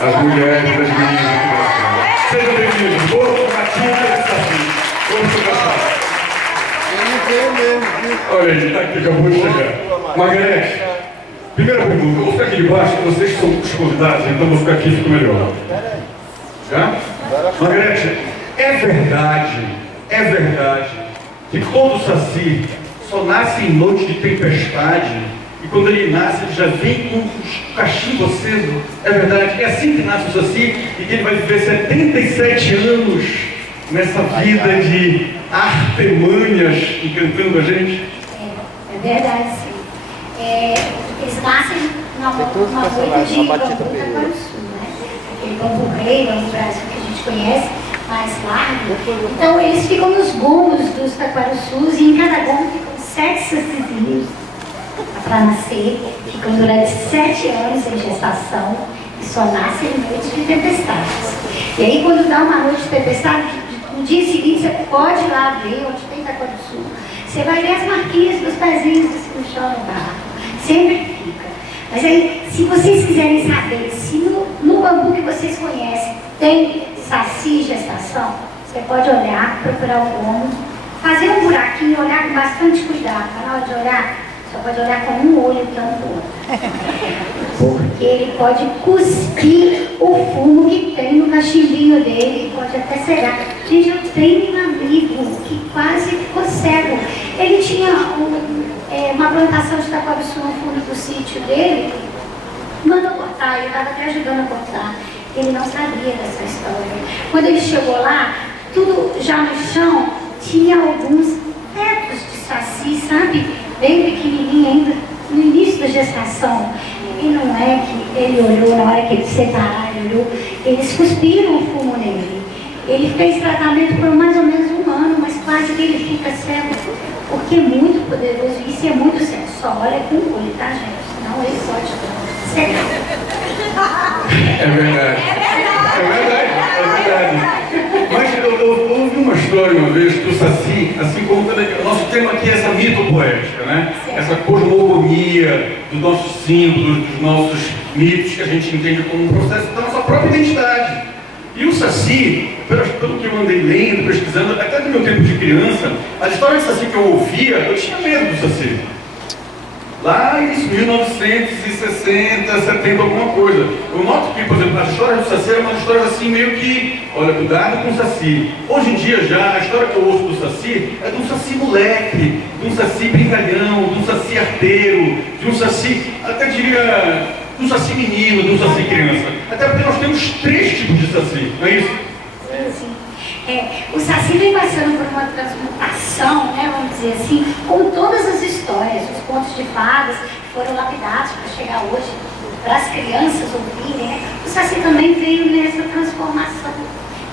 as mulheres, as meninas. Sejam bem-vindos. Outro Matilda e Saci. Outro Cachorro. Olha aí, tá aqui, acabou de chegar. Margarete, primeira pergunta. Eu vou ficar aqui debaixo, vocês são os convidados, então vou ficar aqui e fico melhor. Já? Margarete, é verdade que todo saci só nasce em noite de tempestade e quando ele nasce ele já vem com um cachimbo aceso? É verdade? É assim que nasce o saci e que ele vai viver 77 anos nessa vida de artimanhas encantando a gente? É verdade, sim. Eles nascem numa moita de bambu taquaruçu, né? Aquele bambu rei, bambu Brasil que a gente conhece, mais largo. Então eles ficam nos gomos dos taquaruçus e em cada gomo ficam 7 sacizinhos para nascer. Ficam durante 7 anos em gestação e só nascem em noites de tempestades. E aí quando dá uma noite de tempestade, no dia seguinte você pode ir lá ver onde tem taquaruçu. Você vai ver as marquinhas dos pezinhos no chão no barro. Sempre fica. Mas aí, se vocês quiserem saber se no bambu que vocês conhecem tem saci gestação, você pode olhar, procurar o gomo, fazer um buraquinho, olhar com bastante cuidado. Na hora de olhar, só pode olhar com um olho tanto o outro. Porque ele pode cuspir o fumo que tem no cachimbinho dele, pode até cegar. Gente, eu tenho um amigo que quase ficou cego. Ele tinha uma plantação de taquaruçu no fundo do sítio dele, mandou cortar, eu estava até ajudando a cortar. Ele não sabia dessa história. Quando ele chegou lá, tudo já no chão, tinha alguns fetos de saci, sabe? Bem pequenininho ainda, no início da gestação. E não é que ele olhou, na hora que ele separar, ele olhou, eles cuspiram o fumo nele. Ele fez tratamento por mais ou menos 1 ano, mas quase que ele fica cego, porque é muito poderoso. Isso é muito sério. Só olha com o olho, tá, gente? Senão ele pode cegar. É verdade. É verdade. Mas eu ouvi uma história uma vez do saci, assim como também, o nosso tema aqui é essa mitopoética, né? Essa cosmogonia dos nossos símbolos, dos nossos mitos que a gente entende como um processo da nossa própria identidade. E o saci, pelo que eu andei lendo, pesquisando, até no meu tempo de criança, as histórias de saci que eu ouvia, eu tinha medo do saci. Lá em 1960, 70, alguma coisa. Eu noto que, por exemplo, as histórias do saci eram umas histórias assim, meio que, olha, cuidado com o saci. Hoje em dia já, a história que eu ouço do saci é de um saci moleque, de um saci brincalhão, de um saci arteiro, de um saci, até diria, de um saci menino, de um saci criança. Até porque nós temos 3 tipos de saci, não é isso? Sim. O saci vem passando por uma transmutação, né, vamos dizer assim, como todas as histórias, os contos de fadas foram lapidados para chegar hoje para as crianças ouvirem, né? O saci também veio nessa transformação.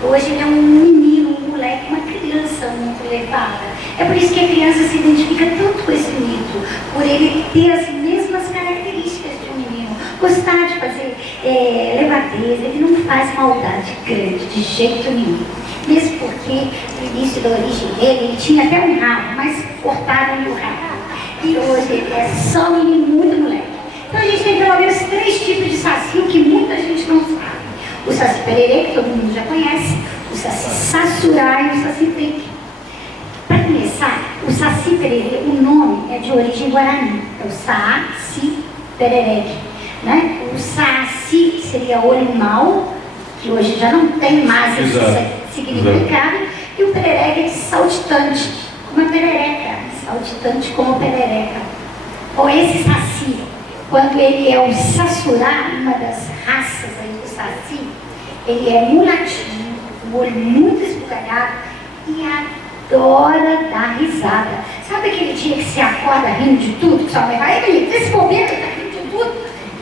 Hoje ele é um menino, um moleque, uma criança muito elevada. É por isso que a criança se identifica tanto com esse mito, por ele ter as mesmas características de um menino, gostar de fazer levadeza, ele não faz maldade grande de jeito nenhum. Mesmo porque no início da origem dele, ele tinha até um rabo, mas cortaram-lhe o rabo. E hoje ele é só menino, muito moleque. Então a gente tem pelo menos 3 tipos de saci que muita gente não sabe. O saci pererê, que todo mundo já conhece, o saci sassurá e o saci trique. Para começar, o saci pererê, o nome é de origem guarani. É o saci perereque, né? O saci seria olho mau, que hoje já não tem mais esse significado, e o perereca é de saltitante, uma perereca, saltitante como perereca. Ou esse saci, quando ele é o sassurá, uma das raças aí do saci, ele é mulatinho, um olho muito esbugalhado e adora dar risada. Sabe aquele dia que você acorda rindo de tudo, que sua mãe vai, menino, esse bobeiro tá rindo de tudo?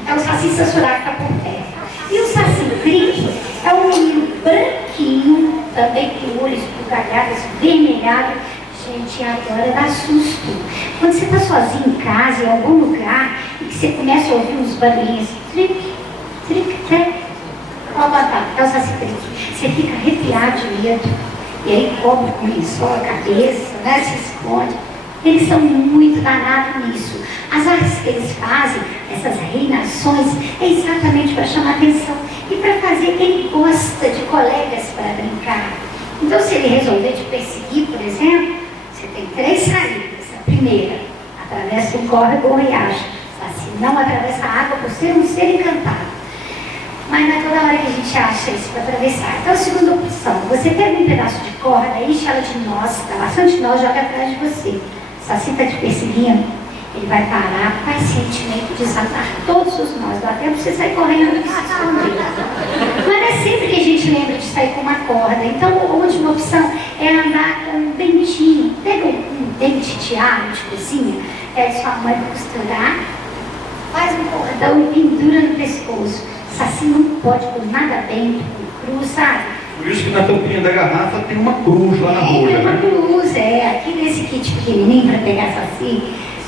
É o saci sassurá que está por perto. E o saci trique é um menino branquinho, também com olhos esbugalhados, vermelhado. Gente, agora dá susto. Quando você está sozinho em casa, em algum lugar, e que você começa a ouvir uns barulhinhos, trique, trique, trique, é o saci trique. Você fica arrepiado de medo. E aí cobre com lençol a cabeça, né? Se esconde. Eles são muito danados nisso. As artes que eles fazem, essas reinações, é exatamente para chamar atenção e para fazer. Ele gosta de colegas para brincar. Então, se ele resolver te perseguir, por exemplo, você tem 3 saídas. A primeira, atravessa um córrego ou riacho. Assim, não atravessa a água por ser um ser encantado. Mas não é toda hora que a gente acha isso para atravessar. Então, a segunda opção, você pega um pedaço de corda, enche ela de nós, dá bastante nós, joga atrás de você. Se assim está te perseguindo, ele vai parar pacientemente, desatar todos os nós, dá tempo você sair correndo e se esconder. Mas não é sempre que a gente lembra de sair com uma corda. Então, a última opção é andar com um dentinho. Pega um dente de alho, de cozinha, pede sua mãe para costurar, faz um cordão e pendura no pescoço. Saci não pode com nada bem, com cruz, sabe? Por isso que na tampinha da garrafa tem uma cruz lá na rolha, tem uma né? cruz, aqui nesse kit pequenininho para pegar saci,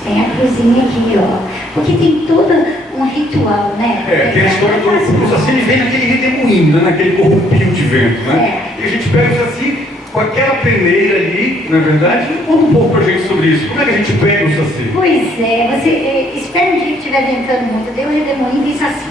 tem a cruzinha aqui, ó. Porque tem todo um ritual, né? Tem a história do saci, ele vem naquele redemoinho, né? Naquele corrupio de vento, né? E a gente pega o saci com aquela peneira ali, na verdade. Conta um pouco pra gente sobre isso. Como é que a gente pega o saci? Pois é, você espera um dia que estiver ventando muito, deu redemoinho e saci.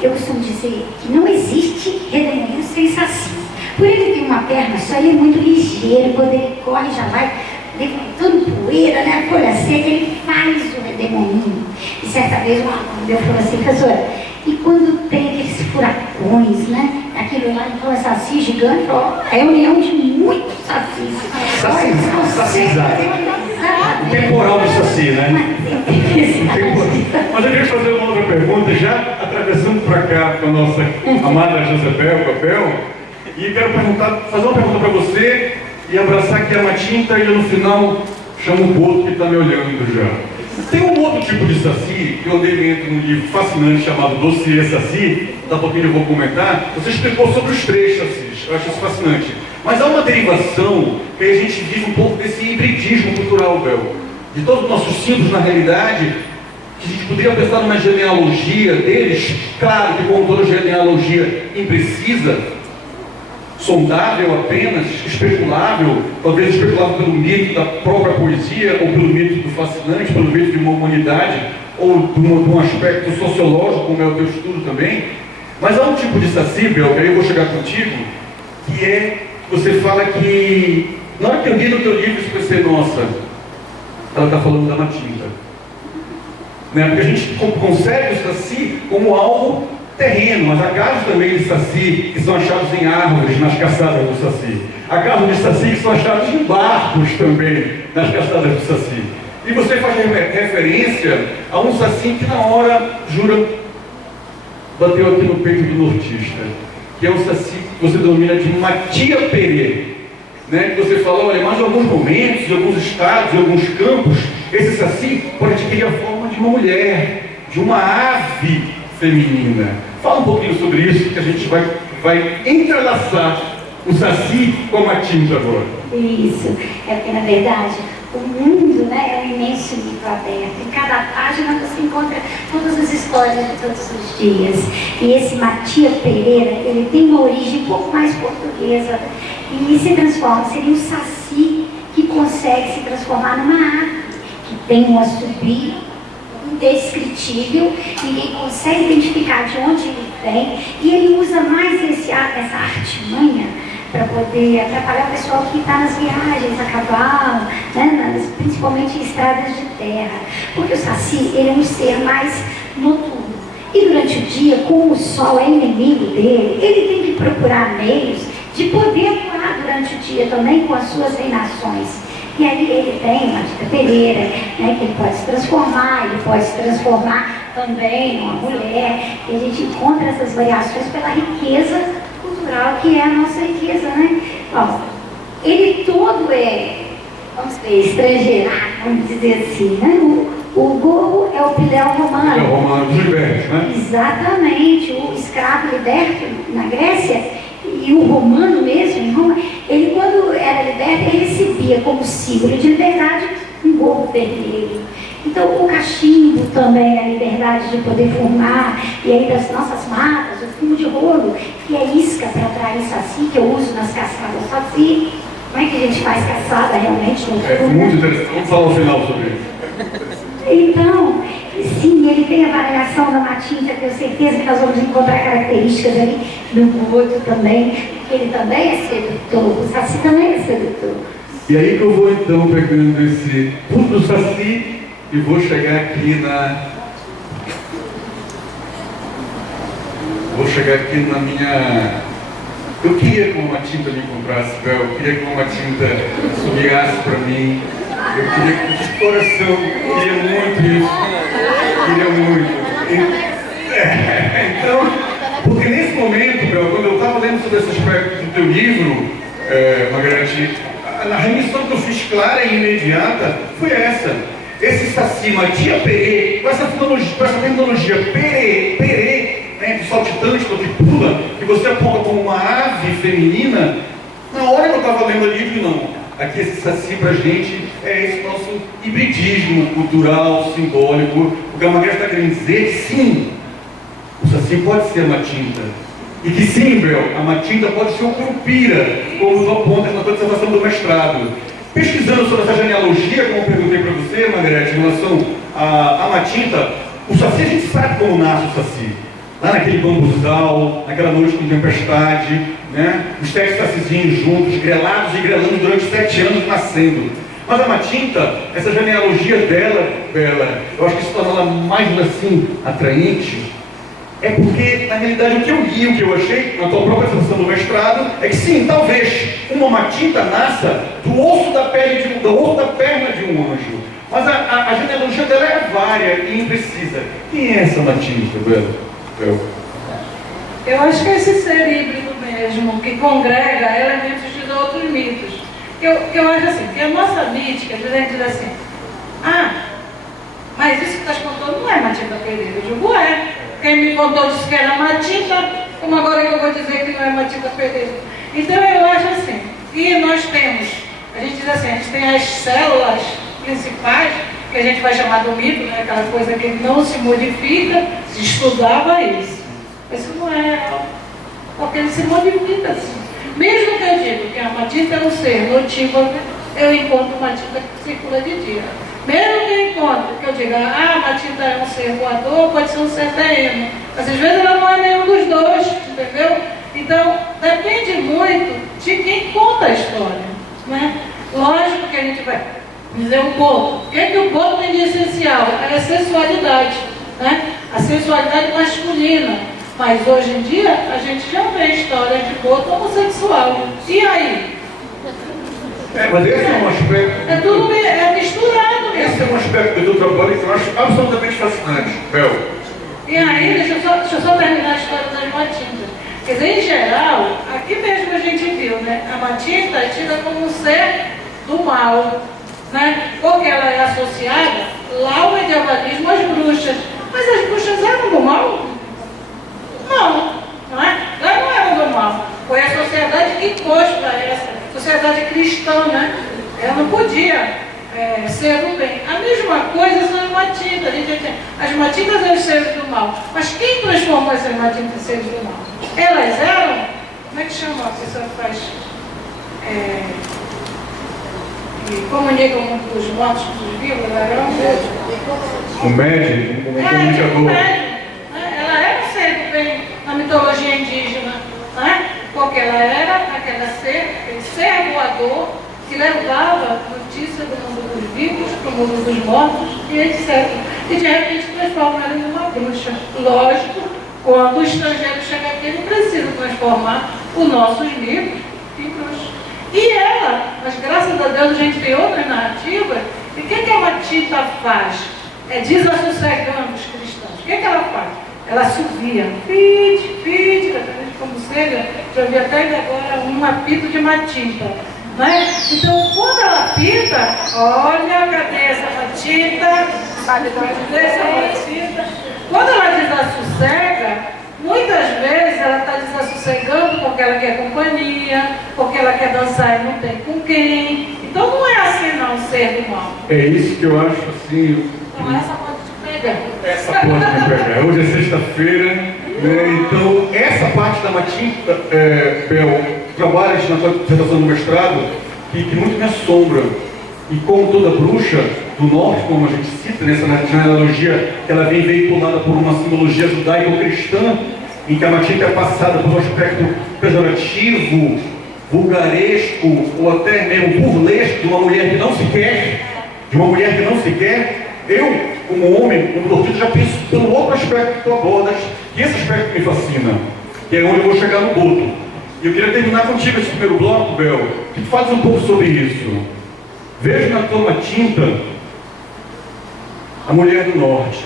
Eu costumo dizer que não existe redemoinho sem saci. Por ele ter uma perna só, ele é muito ligeiro. Quando ele corre, já vai levantando poeira, né? A folha seca, ele faz o redemoinho. E certa vez um aluno meu falou assim, professora, e quando tem aqueles furacões, né? Aquilo lá, então é saci gigante, ó, é a união de muitos sacis. Sacizado. O temporal do saci, né? Mas eu queria fazer uma outra pergunta, já atravessando para cá com a nossa amada Josebel Papel, e quero fazer uma pergunta para você e abraçar aqui a Matinta e eu no final chamo o Boto que está me olhando já. Tem um outro tipo de saci, que onde ele entra num livro fascinante chamado Dossiê Saci, daqui a pouquinho eu vou comentar, você explicou sobre os 3 sacis, eu acho isso fascinante. Mas há uma derivação que a gente vive um pouco desse hibridismo cultural, Bel. De todos os nossos símbolos, na realidade, que a gente poderia pensar numa genealogia deles, claro que como toda genealogia imprecisa, sondável apenas, especulável, talvez especulável pelo mito da própria poesia, ou pelo mito do fascinante, pelo mito de uma humanidade, ou de um aspecto sociológico, como é o teu estudo também. Mas há um tipo de saci, Bel, que aí eu vou chegar contigo, que é, você fala que, na hora que eu li no teu livro, eu pensei, nossa, ela está falando da Matinta. Né? Porque a gente concebe o saci como algo terreno, mas há casos também de saci que são achados em árvores, nas caçadas do saci. Há casos de saci que são achados em barcos também, nas caçadas do saci. E você faz referência a um saci que na hora, jura, bateu aqui no peito do nortista, que é um saci que você denomina de Matia Pereira. Né, que você falou, olha, mas em alguns momentos, em alguns estados, em alguns campos, esse saci pode adquirir a forma de uma mulher, de uma ave feminina. Fala um pouquinho sobre isso, que a gente vai entrelaçar o saci com a Matinta agora. Isso, é porque na verdade o mundo, né, é um imenso livro aberto. Em cada página você encontra todas as histórias de todos os dias. E esse Matia Pereira, ele tem uma origem um pouco mais portuguesa. E se transforma, seria um saci que consegue se transformar numa ave, que tem um assobio indescritível, ninguém consegue identificar de onde ele vem, e ele usa mais essa artimanha para poder atrapalhar o pessoal que está nas viagens a cavalo, né, principalmente em estradas de terra, porque o saci ele é um ser mais noturno. E durante o dia, como o sol é inimigo dele, ele tem que procurar meios de poder atuar durante o dia também com as suas reinações. E aí ele tem uma Matinta Pereira, né, que ele pode se transformar, ele pode se transformar também numa mulher, e a gente encontra essas variações pela riqueza cultural que é a nossa riqueza, né? Bom, ele todo vamos dizer, estrangeirado, vamos dizer assim, né? O gorro é o piléu romano. É o romano dos libertos, né? Exatamente, o escravo liberto na Grécia, e o romano mesmo, em Roma, ele quando era liberto, ele recebia como símbolo de liberdade um gorro vermelho. Então o cachimbo também é a liberdade de poder fumar, e aí das nossas matas, o fumo de rolo, que é isca para atrair saci, que eu uso nas caçadas saci. como é que a gente faz caçada realmente no É futuro, muito né? interessante. Vamos falar no final sobre isso. Então, sim, ele tem a variação da matinta, tenho certeza que nós vamos encontrar características ali no boto também, que ele também é sedutor, o Saci também é sedutor. E aí que eu vou então pegando esse tudo do Saci e vou chegar aqui na minha... Eu queria que uma matinta me comprasse, Bel, eu queria que uma matinta subiasse para mim. Eu queria que de coração, eu queria muito isso. Queria muito. Então, porque nesse momento, Bel, quando eu estava lendo sobre esse aspecto do teu livro, Margarete, a remissão que eu fiz clara e imediata foi essa. Esse Saci, Matia Perê, com essa terminologia Perê, né, de saltitante, do que pula, que você aponta como uma ave feminina, na hora que eu estava lendo o livro, não. Aqui esse Saci pra gente é esse nosso hibridismo cultural, simbólico. O que a Margarete está querendo dizer que sim, o Saci pode ser a matinta. E que sim, Bel, a matinta pode ser o curupira, como tu apontas na tua dissertação do mestrado. Pesquisando sobre essa genealogia, como eu perguntei para você, Margarete, em relação à matinta, o Saci, a gente sabe como nasce o Saci. Lá naquele bambuzal, naquela noite com tempestade, né? Os 7 sacizinhos juntos, grelados e grelando durante 7 anos nascendo. Mas a matinta, essa genealogia dela, eu acho que isso torna ela mais assim, atraente. É porque, na realidade, o que eu li, o que eu achei, na tua própria dissertação do mestrado, é que sim, talvez uma matinta nasça do osso da perna de um anjo. Mas a genealogia dela é vária e imprecisa. Quem é essa matinta, Bela? Eu acho que esse ser híbrido mesmo, que congrega elementos de outros mitos. Eu acho assim, que a nossa mítica, às vezes a gente diz assim, mas isso que estás contando não é Matinta Pereira. Eu digo, é. Quem me contou disse que era Matinta, como agora que eu vou dizer que não é Matinta Pereira? Então eu acho assim, e nós temos, a gente diz assim, a gente tem as células principais, que a gente vai chamar do mito, né? Aquela coisa que não se modifica, se estudava isso. Isso não é real, porque ele se modifica assim. Mesmo que eu diga que a matinta é um ser notívago, eu encontro uma matinta que circula de dia. Mesmo que eu encontre, que eu diga, a matinta é um ser voador, pode ser um ser terreno. Mas às vezes ela não é nenhum dos dois, entendeu? Então, depende muito de quem conta a história, né? Lógico que a gente vai dizer um pouco. O que é que o boto tem de essencial? É a sensualidade, né? A sensualidade masculina. Mas hoje em dia, a gente já vê história de boto homossexual. E aí? Mas esse é um aspecto... É tudo misturado mesmo. Esse é um aspecto do teu trabalho que eu acho absolutamente fascinante, Bel. E aí, deixa eu só terminar a história das matintas. Quer dizer, em geral, aqui mesmo a gente viu, né? A matinta é tida como um ser do mal, né? Porque ela é associada lá ao medievalismo às bruxas. Mas as bruxas eram do mal? Não é? Elas não eram do mal. Foi a sociedade que impôs para essa sociedade cristã, né? Ela não podia ser do bem. A mesma coisa são as matintas. As matintas eram os seres do mal. Mas quem transformou essas matintas em seres do mal? Elas eram, como é que chama a pessoa que faz, que comunica com os mortos, com os vivos? Ela era um médico. Um médico, um comunicador. Ela era um ser do bem na mitologia indígena, né? Porque ela era aquele ser voador que levava notícia do mundo dos vivos para o mundo dos mortos e etc. E de repente transforma ela em uma bruxa. Lógico, quando o estrangeiro chega aqui, ele precisa transformar os nossos livros em bruxa. E ela, mas graças a Deus a gente tem outras narrativas, e o que a Matinta faz? Desassossegando os cristãos. O que ela faz? Ela subia, como seja, já vi até agora um apito de matinta, né? Então, quando ela apita, olha, cadê essa matinta? Cadê essa matinta? Quando ela desassossega, muitas vezes ela está desassossegando porque ela quer companhia, porque ela quer dançar e não tem com quem. Então, não é assim não, ser do mal. É isso que eu acho assim... Então, essa pode te pegar. Essa pode me pegar. Hoje é sexta-feira, né? Então essa parte da matinta, Bel, trabalhas na tua dissertação do mestrado, que muito me assombram. E como toda bruxa do norte, como a gente cita nessa analogia, ela vem veiculada por uma simbologia judaico-cristã, em que a matita é passada por um aspecto pejorativo, vulgaresco, ou até mesmo burlesco de uma mulher que não se quer, eu, como homem, como doutor, já penso pelo outro aspecto que tu abordas, e esse aspecto me fascina, que é onde eu vou chegar no boto. E eu queria terminar contigo esse primeiro bloco, Bel, que tu fales um pouco sobre isso. Vejo na tua matinta a mulher do norte.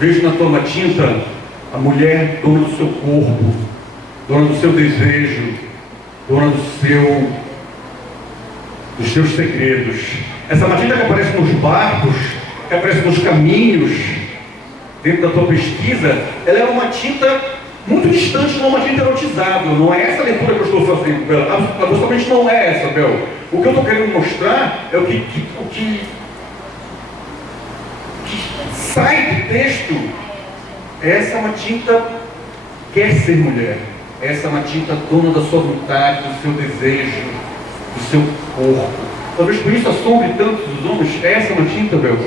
Vejo na tua matinta a mulher dona do seu corpo, dona do seu desejo, dona dos seus segredos. Essa matinta que aparece nos barcos, que aparece nos caminhos, dentro da tua pesquisa, ela é uma tinta muito distante de uma tinta erotizável. Não é essa a leitura que eu estou fazendo, Bel. Absolutamente não é essa, Bel. O que eu estou querendo mostrar é o que sai do texto. Essa é uma tinta que quer ser mulher. Essa é uma tinta dona da sua vontade, do seu desejo, do seu corpo. Talvez por isso assombre tanto os homens. Essa é uma tinta, Bel.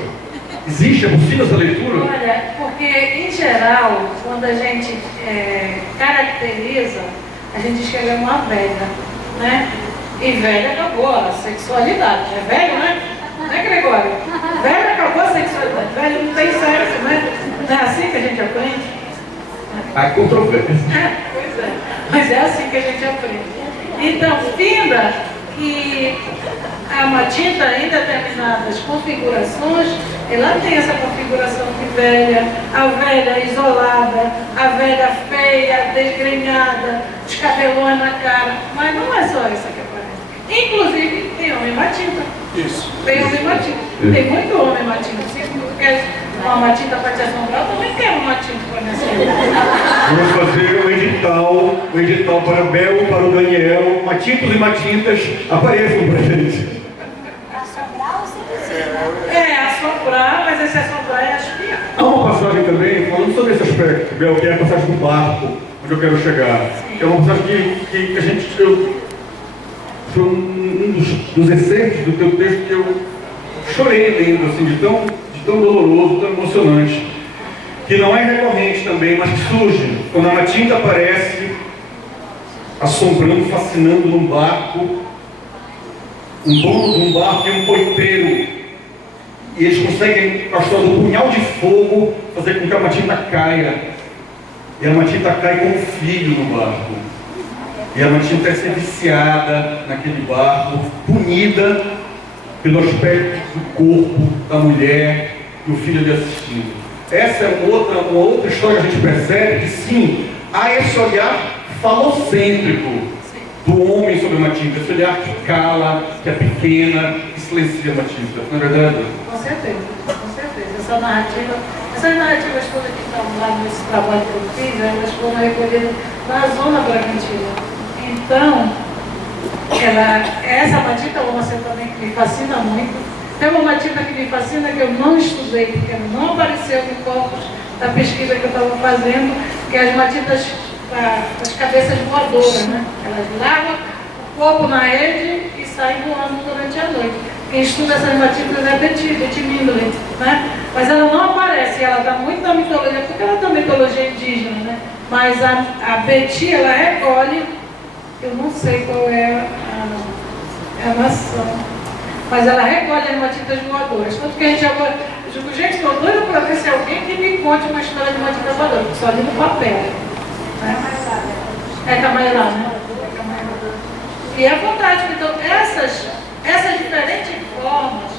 Existe? É possível essa leitura? Olha, porque em geral, quando a gente caracteriza, a gente diz que ela é uma velha, né? E velha acabou a sexualidade. É velho, né? Né, Gregório? Velho acabou a sexualidade. Velho não tem sexo, né? Não é assim que a gente aprende? Há controvérsia. Pois é. Mas é assim que a gente aprende. Então, finda que a matinta, em determinadas configurações, ela tem essa configuração de velha, a velha isolada, a velha feia, desgrenhada, descabelona na cara. Mas não é só essa que aparece. Inclusive, tem homem matinta. Isso. Tem homem matinta. Tem muito homem matinta. Se tu quer uma matinta para te assombrar, eu também quero uma matinta para me assombrar. Vamos fazer o edital para a Bel, para o Daniel. Matitos e matintas apareçam para a gente. Assombrar ou seduzir? Assombrar, mas esse assombrar é espiar. Há uma passagem também, falando sobre esse aspecto, Bel, que é a passagem do barco, onde eu quero chegar. É uma passagem que a gente... Foi um dos excertos do teu texto que eu chorei lendo, assim, de tão doloroso, tão emocionante. Que não é recorrente também, mas que surge quando a matinta aparece assombrando, fascinando num barco, um dono de um barco e um poiteiro. E eles conseguem, com a história do punhal de fogo, fazer com que a matinta caia. E a matinta cai com o filho no barco. E a matinta é ser viciada naquele barco, punida pelo aspecto do corpo da mulher e o filho ali assistindo. Essa é uma outra história que a gente percebe que sim, há esse olhar falocêntrico do homem sobre a matinta, esse olhar que cala, que é pequena, que silencia a matinta, não é verdade? Com certeza, com certeza. Essas narrativas todas que estão lá nesse trabalho que eu fiz, elas foram recolhidas na Zona Bragantina. Então, essa matinta é uma cena também que me fascina muito. Tem uma matinta que me fascina que eu não estudei, porque não apareceu no corpus da pesquisa que eu estava fazendo, que é as matintas, as cabeças voadoras, né? Elas largam o corpo na rede e saem voando durante a noite. Quem estuda essas matintas é Betty Mindley, né? Mas ela não aparece, ela está muito na mitologia, porque ela está na mitologia indígena, né? Mas a Betty, ela recolhe, eu não sei qual é a nação, mas ela recolhe as matintas voadoras. Tanto que a gente agora, eu digo, gente, estou doida para ver se alguém que me conte uma história de matita voadora, porque só li no papel. Né? É Camairá, né? É Camairá. E é fantástico. Então, essas diferentes formas,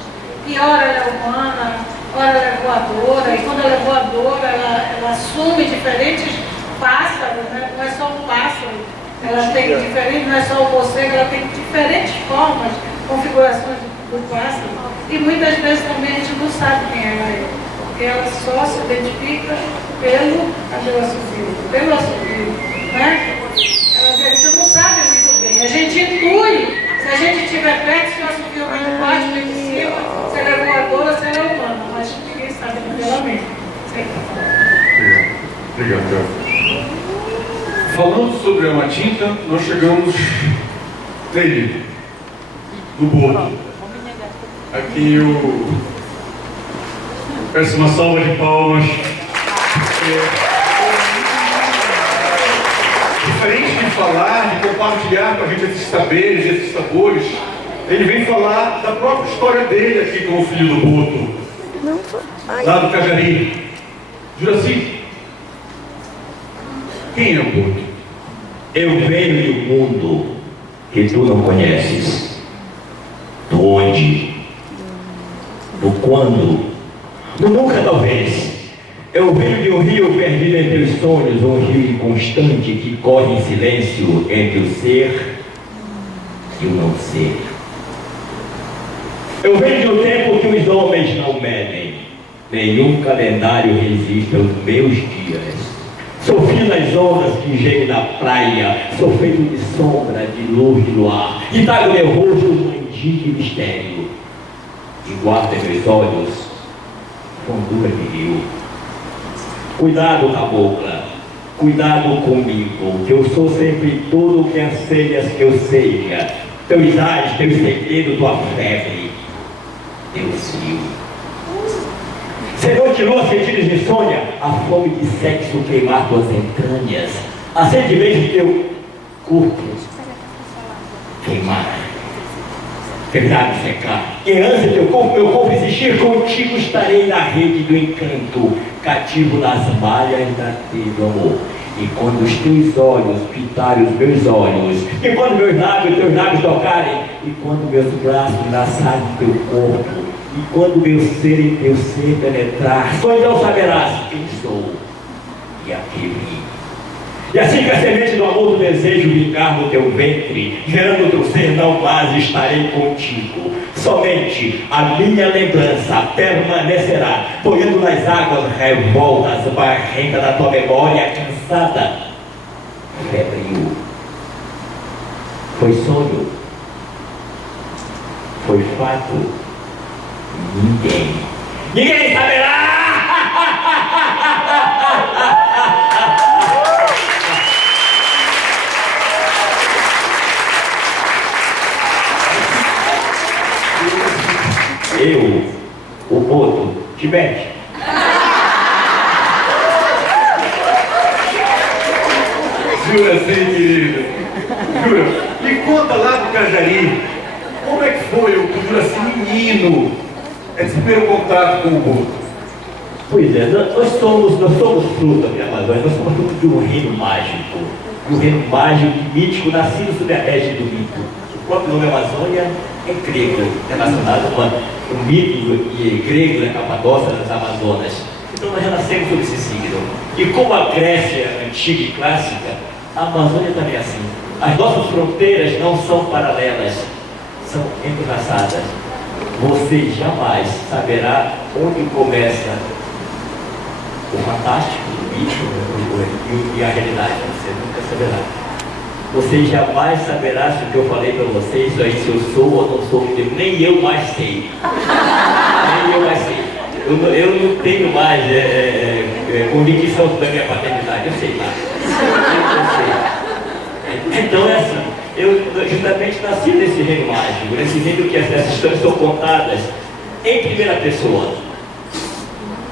que ora ela é humana, ora ela é voadora, e quando ela é voadora, ela assume diferentes pássaros, né? Não é só um pássaro, ela tem diferentes, não é só o morcego, ela tem diferentes formas, configurações do pássaro, e muitas vezes também a gente não sabe quem ela é, porque ela só se identifica pelo assovio, né? A gente não sabe muito bem, a gente intui, se a gente estiver perto, se o assovio vem de baixo, vem de cima, se ela é voadora, se ela é humana, mas ninguém sabe naquela Obrigado. Falando sobre a matinta, nós chegamos nele. do Boto. Aqui peço uma salva de palmas. Diferente de falar, de compartilhar com a gente esses saberes, esses sabores, ele vem falar da própria história dele aqui como filho do Boto, lá do Cajari. Juraci, quem é o Boto? Eu venho do mundo que tu não conheces. Do onde? Do quando? Do nunca talvez. Eu venho de um rio perdido entre os sonhos, um rio inconstante que corre em silêncio entre o ser e o não ser. Eu venho de um tempo que os homens não medem. Nenhum calendário resiste aos meus dias. Sou filho das ondas que gemem na praia. Sou feito de sombra, de luz, de luar. E trago meu rosto um antigo mistério. E guardo em meus olhos fondura de rio. Cuidado, cabocla. Cuidado comigo, que eu sou sempre tudo o que anseias que eu seja. Teus ais, teus segredos, tua febre, teu frio. Senhor, tirou a sentidos de insônia, a fome de sexo queimar tuas entranhas, a sede de beijo teu corpo queimar, terminar de secar. Em ânsia teu corpo, meu corpo existir, contigo estarei na rede do encanto, cativo nas malhas da teve amor. E quando os teus olhos pitarem os meus olhos, e quando meus lábios, teus lábios tocarem, e quando meus braços laçarem teu corpo, e quando meu ser em teu ser penetrar, só então saberás quem sou e a que vim. E assim que a semente do amor do desejo vingar no teu ventre, gerando teu ser, não mais estarei contigo. Somente a minha lembrança permanecerá, boiando nas águas revoltas, barrenta da tua memória cansada, febril. Foi sonho, foi fato. Ninguém saberá! Eu, o Boto, Tibete. Jura sim, querido. Jura. Me conta lá do Cajari, como é que foi o Juraci menino, esse primeiro contato com o Boto? Pois é, nós somos fruto aqui na Amazônia, nós somos fruto de um reino mágico. Um reino mágico e mítico nascido sob a égide do mito. O próprio nome Amazônia é grego, relacionado com o mito grego da Capadócia, das Amazonas. Então nós já nascemos sob esse signo. E como a Grécia antiga e clássica, a Amazônia também é assim. As nossas fronteiras não são paralelas, são entrelaçadas. Você jamais saberá onde começa o fantástico, o mito e a realidade. Você nunca saberá. Você jamais saberá se o que eu falei para vocês, se eu sou ou não sou filho. Nem eu mais sei. Nem eu mais sei. Eu não tenho mais convicção da minha paternidade. Eu sei lá. Eu sei. Então é assim. Eu justamente nasci nesse reino mágico, nesse reino que essas histórias são contadas em primeira pessoa.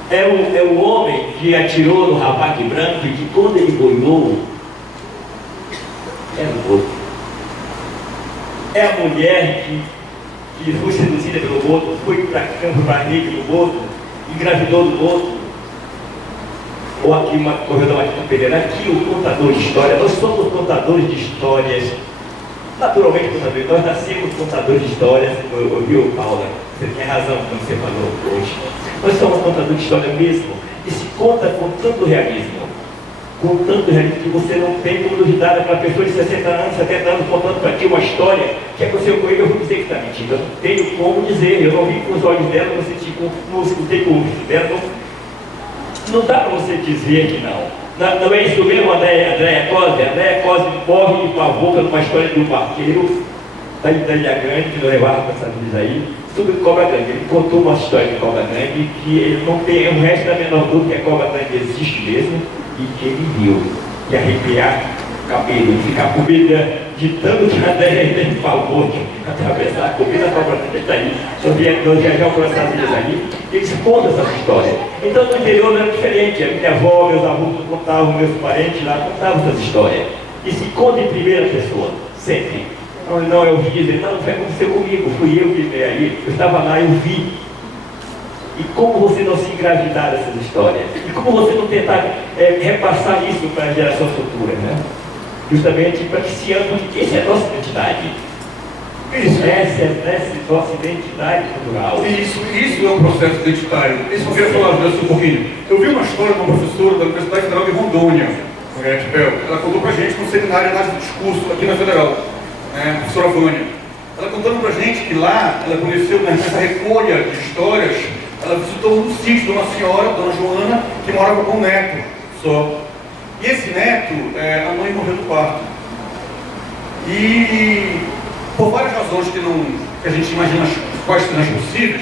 É o homem que atirou no rapaque branco e que quando ele boiou, era o Boto. É a mulher que foi seduzida pelo Boto, foi para campo para rede do Boto, engravidou do Boto. Ou aqui uma corrida Martins Pereira, aqui o contador de história, nós somos contadores de histórias. Naturalmente, nós nascemos contadores de histórias. Viu, Paula? Você tem razão quando você falou hoje. Nós somos contadores de história mesmo. E se conta com tanto realismo que você não tem como duvidar para uma pessoa de 60 anos, 70 anos contando para ti uma história que aconteceu com ele. Eu vou dizer que está mentindo. Eu não tenho como dizer. Eu não vi com os olhos dela, não senti não escutei com o ouvido dela. Não dá para você dizer que não. Não é isso mesmo, Andréia Cosme? Andréia Cosme morre de pavor numa história de um barqueiro da Ilha Grande, que não levava para Estados Unidos aí, sobre Cobra Grande. Ele contou uma história de Cobra Grande que ele não tem o resto da menor dúvida que a Cobra Grande existe mesmo e que ele viu. E arrepiar o cabelo, e ficar com medo ditando que a Adélia de favor de atravessar a comida para a ali, nós viajamos para os Estados Unidos ali, e eles contam essas histórias. Então no interior não era diferente, a minha avó, meus avós contavam, meus parentes lá contavam essas histórias. E se conta em primeira pessoa, sempre. Não, eu ouvi dizer, não foi aconteceu comigo, fui eu que veio aí, eu estava lá, eu vi. E como você não se engravidar dessas histórias? E como você não tentar repassar isso para a geração futura, né? Justamente para que se ame que essa é a nossa identidade. Isso. Essa é a nossa identidade cultural. Isso é um processo identitário. Isso eu queria falar disso um pouquinho. Eu vi uma história de uma professora da Universidade Federal de Rondônia, ela contou pra gente num seminário de análise do discurso aqui na Federal, a professora Vânia. Ela contando pra gente que lá ela conheceu nessa recolha de histórias, ela visitou um sítio de uma senhora, Dona Joana, que morava com um neto só. E esse neto, a mãe morreu do parto. E por várias razões que a gente imagina quais são as possíveis,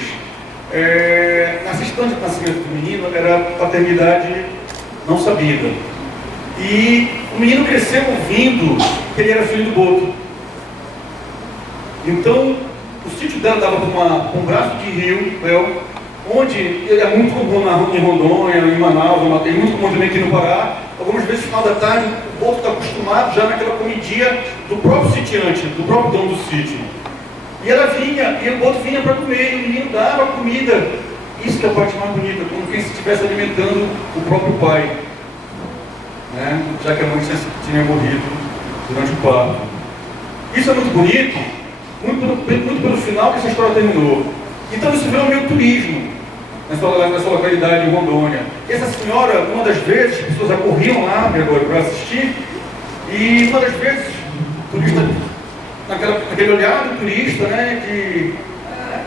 na assistência de nascimento do menino era paternidade não sabida. E o menino cresceu ouvindo que ele era filho do Boto. Então, o sítio dela dava para um braço de rio, onde é muito comum em Rondônia, em Manaus, é muito comum também aqui no Pará. Algumas vezes, no final da tarde, o Boto está acostumado já naquela comidinha do próprio sitiante, do próprio dono do sítio. E ela vinha, e o Boto vinha para comer, e o menino dava comida. Isso que é a parte mais bonita, como quem se estivesse alimentando o próprio pai. Já que a mãe tinha morrido durante o parto. Isso é muito bonito, muito pelo final que essa história terminou. Então isso virou meio turismo nessa localidade em Rondônia. Essa senhora, uma das vezes, as pessoas acorriam lá para assistir, e uma das vezes, o turista, naquele olhar do turista, de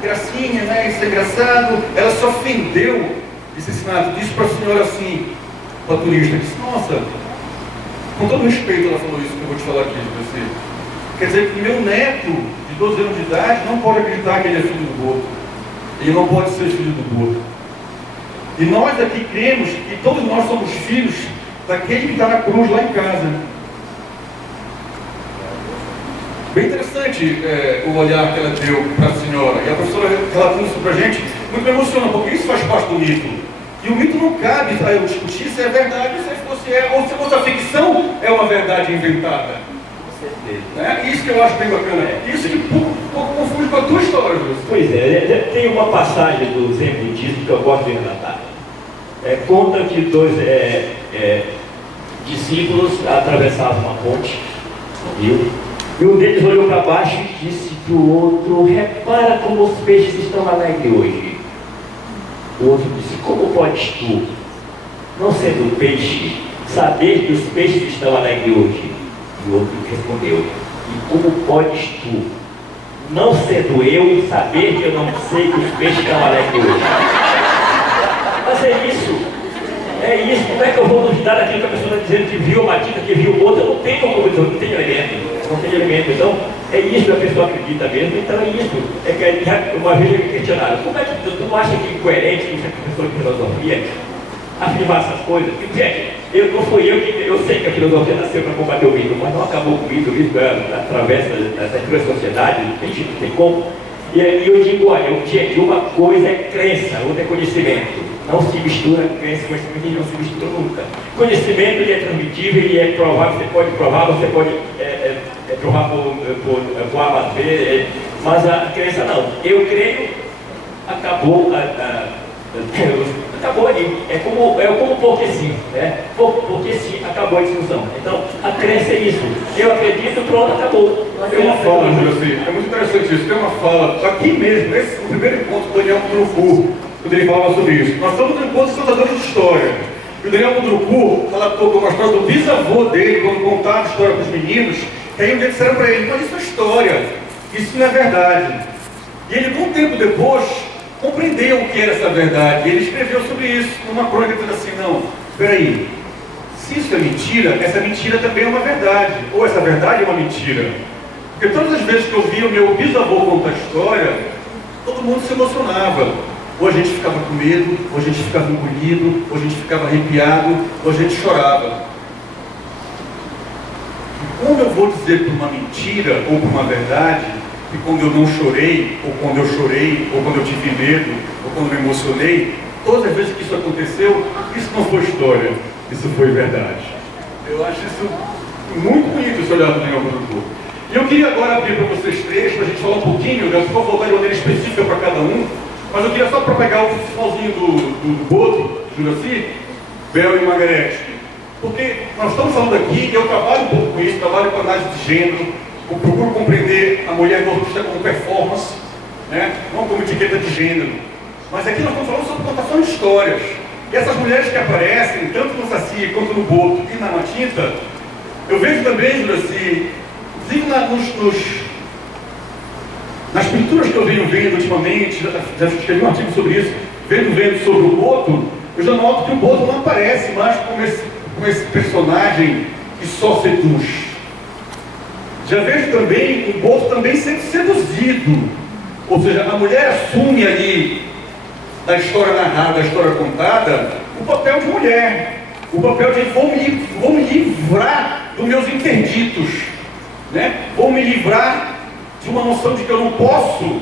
gracinha, isso é engraçado, ela se ofendeu desse ensinado, disse para a senhora assim, para a turista, disse, nossa, com todo respeito ela falou isso que eu vou te falar aqui de você. Quer dizer que meu neto, de 12 anos de idade, não pode acreditar que ele é filho do Boto. Ele não pode ser filho do Boto. E nós aqui cremos que todos nós somos filhos daquele que está na cruz lá em casa. Bem interessante o olhar que ela deu para a senhora. E a professora relatando isso para a gente, muito me emociona, porque isso faz parte do mito. E o mito não cabe eu discutir se é verdade, ou se fosse a ficção é uma verdade inventada. Com certeza. Isso que eu acho bem bacana. Isso que pouco confunde com a tua história, José. Pois é, tem uma passagem do Zen budismo que eu gosto de relatar. Conta que dois discípulos atravessavam uma ponte, um rio, e um deles olhou para baixo e disse para o outro, repara como os peixes estão alegres hoje. O outro disse, como podes tu, não sendo peixe, saber que os peixes estão alegres hoje? E o outro respondeu, e como podes tu, não sendo eu, saber que eu não sei que os peixes estão alegres hoje? Mas é isso, como é que eu vou duvidar daquilo que a pessoa está dizendo que viu uma tinta, que viu outra? Eu não tenho como dizer, não tenho elemento, então é isso que a pessoa acredita mesmo, então é isso. Que uma vez eu me questionaram, como é que tu não acha que é incoerente que você professor de filosofia afirmar essas coisas? Porque, gente, eu sei que a filosofia nasceu para combater o mito, mas não acabou com o mito através da sociedade, não tem como. E eu digo, olha, gente, uma coisa é crença, outra é conhecimento. Não se mistura crença e conhecimento, não se mistura nunca. Conhecimento ele é transmitível, ele é provável, você pode provar, você pode provar por A mais B, mas a crença não. Eu creio, acabou acabou aí. É como porque sim, porque sim, acabou a discussão. Então, a crença é isso. Eu acredito, pronto, acabou. Tem uma fala, José, é muito interessante isso. Tem uma fala, aqui mesmo, no primeiro encontro do Daniel Mundruku, quando ele falava sobre isso. Nós estamos no encontro de contadores de história. E o Daniel Mundruku relatou uma história do bisavô dele, quando contava a história para os meninos, que aí um dia disseram para ele, mas isso é história, isso não é verdade. E ele, muito tempo depois, compreendeu o que era essa verdade. E ele escreveu sobre isso numa crônica, dizendo assim, não, peraí, se isso é mentira, essa mentira também é uma verdade. Ou essa verdade é uma mentira. Porque todas as vezes que eu via o meu bisavô contar a história, todo mundo se emocionava. Ou a gente ficava com medo, ou a gente ficava engolido, ou a gente ficava arrepiado, ou a gente chorava. Como eu vou dizer por uma mentira ou por uma verdade, que quando eu não chorei, ou quando eu chorei, ou quando eu tive medo, ou quando eu me emocionei, todas as vezes que isso aconteceu, isso não foi história, isso foi verdade. Eu acho isso muito bonito, esse olhar do Daniel Produtor. E eu queria agora abrir para vocês três, para a gente falar um pouquinho, eu vou voltar de maneira específica para cada um, mas eu queria só para pegar o finalzinho do Boto, Juraci, Bel e Margarete. Porque nós estamos falando aqui, e eu trabalho um pouco com isso, trabalho com análise de gênero, eu procuro compreender a mulher nordestina como performance, né? Não como etiqueta de gênero. Mas aqui nós estamos falando sobre contação de histórias. E essas mulheres que aparecem, tanto no Saci quanto no Boto e na Matinta, eu vejo também, Juraci, inclusive nas pinturas que eu venho vendo ultimamente, já escrevi um artigo sobre isso, vendo sobre o Boto, eu já noto que o Boto não aparece mais como esse personagem que só seduz. Já vejo também o Boto também sendo seduzido. Ou seja, a mulher assume ali, da história narrada, da história contada, o papel de mulher. O papel de vou me livrar dos meus interditos, né? Vou me livrar de uma noção de que eu não posso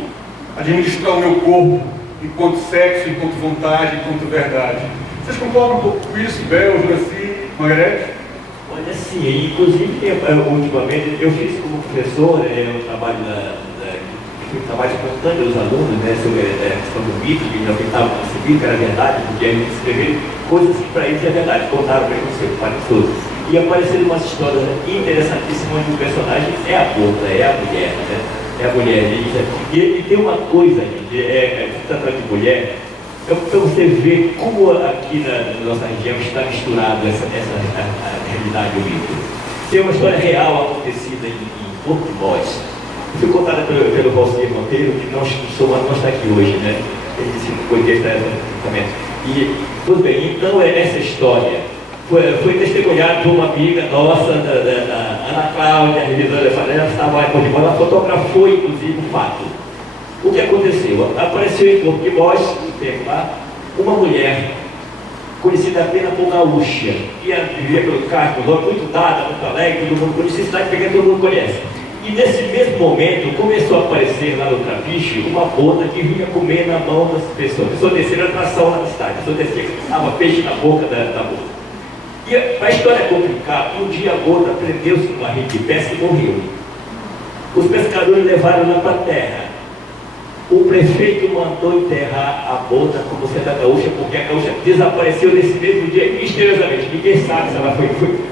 administrar o meu corpo enquanto sexo, enquanto vontade, enquanto verdade. Vocês concordam um pouco com isso, Bel, Juraci, Margarete? Olha, sim, inclusive, ultimamente, eu fiz como professor, um trabalho contando aos alunos, né, sobre a questão do mito, que eles tentavam perceber que era verdade, porque eles escreveram coisas que para eles é verdade, contaram preconceito para pessoas. E apareceram umas histórias interessantíssimas onde o personagem é a Boto, é a mulher, né? É a mulher. E tem uma coisa, gente, tratando de mulher, para você ver como aqui na nossa região está misturado a realidade e o mito. Tem uma história real acontecida em Porto de Mós. Foi contada pelo Valcir Monteiro, que não está aqui hoje, né? Ele disse que poderia estar também. E, tudo bem, então essa história foi testemunhada por uma amiga nossa, da Ana Cláudia, a revisora, ela estava em Porto de Mós, ela fotografou, inclusive, o fato. O que aconteceu? Apareceu em Porto de Mós, no tempo lá, uma mulher conhecida apenas por gaúcha, que vivia pelo carro, muito dada, muito alegre, todo mundo conhecia, cidade pequena, todo mundo conhece. E nesse mesmo momento começou a aparecer lá no Trapiche uma bota que vinha comer na mão das pessoas. A pessoa descia na atração lá na cidade, a pessoa descia que estava peixe na boca da bota. E a história é complicada. Um dia a bota prendeu-se numa rede de pesca e morreu. Os pescadores levaram ela para a terra. O prefeito mandou enterrar a bota como sendo a gaúcha, porque a gaúcha desapareceu nesse mesmo dia misteriosamente. Ninguém sabe se ela